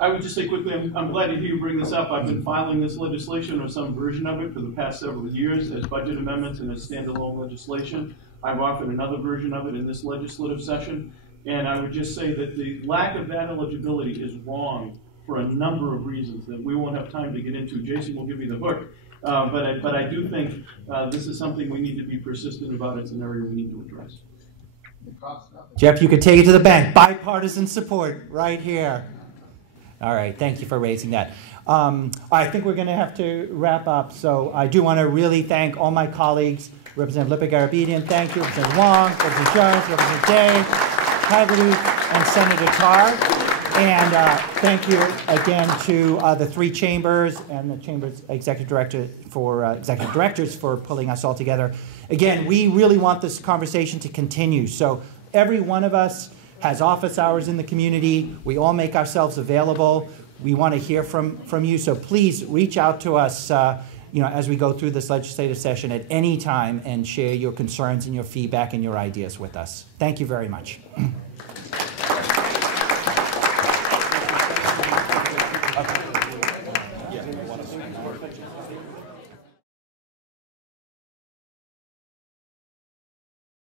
I would just say quickly, I'm glad to hear you bring this up. I've been filing this legislation or some version of it for the past several years as budget amendments and as standalone legislation. I've offered another version of it in this legislative session. And I would just say that the lack of that eligibility is wrong for a number of reasons that we won't have time to get into. Jason will give you the hook. But I do think this is something we need to be persistent about. It's an area we need to address. Jeff, you could take it to the bank. Bipartisan support right here. All right, thank you for raising that. I think we're going to have to wrap up, so I do want to really thank all my colleagues, Representative Lipper-Garabedian, thank you, Representative Wong, Representative Jones, Representative Day, Haggerty, and Senator Tarr. And thank you again to the three chambers and the chamber's executive directors for pulling us all together. Again, we really want this conversation to continue. So every one of us has office hours in the community. We all make ourselves available. We want to hear from you. So please reach out to us as we go through this legislative session at any time and share your concerns and your feedback and your ideas with us. Thank you very much.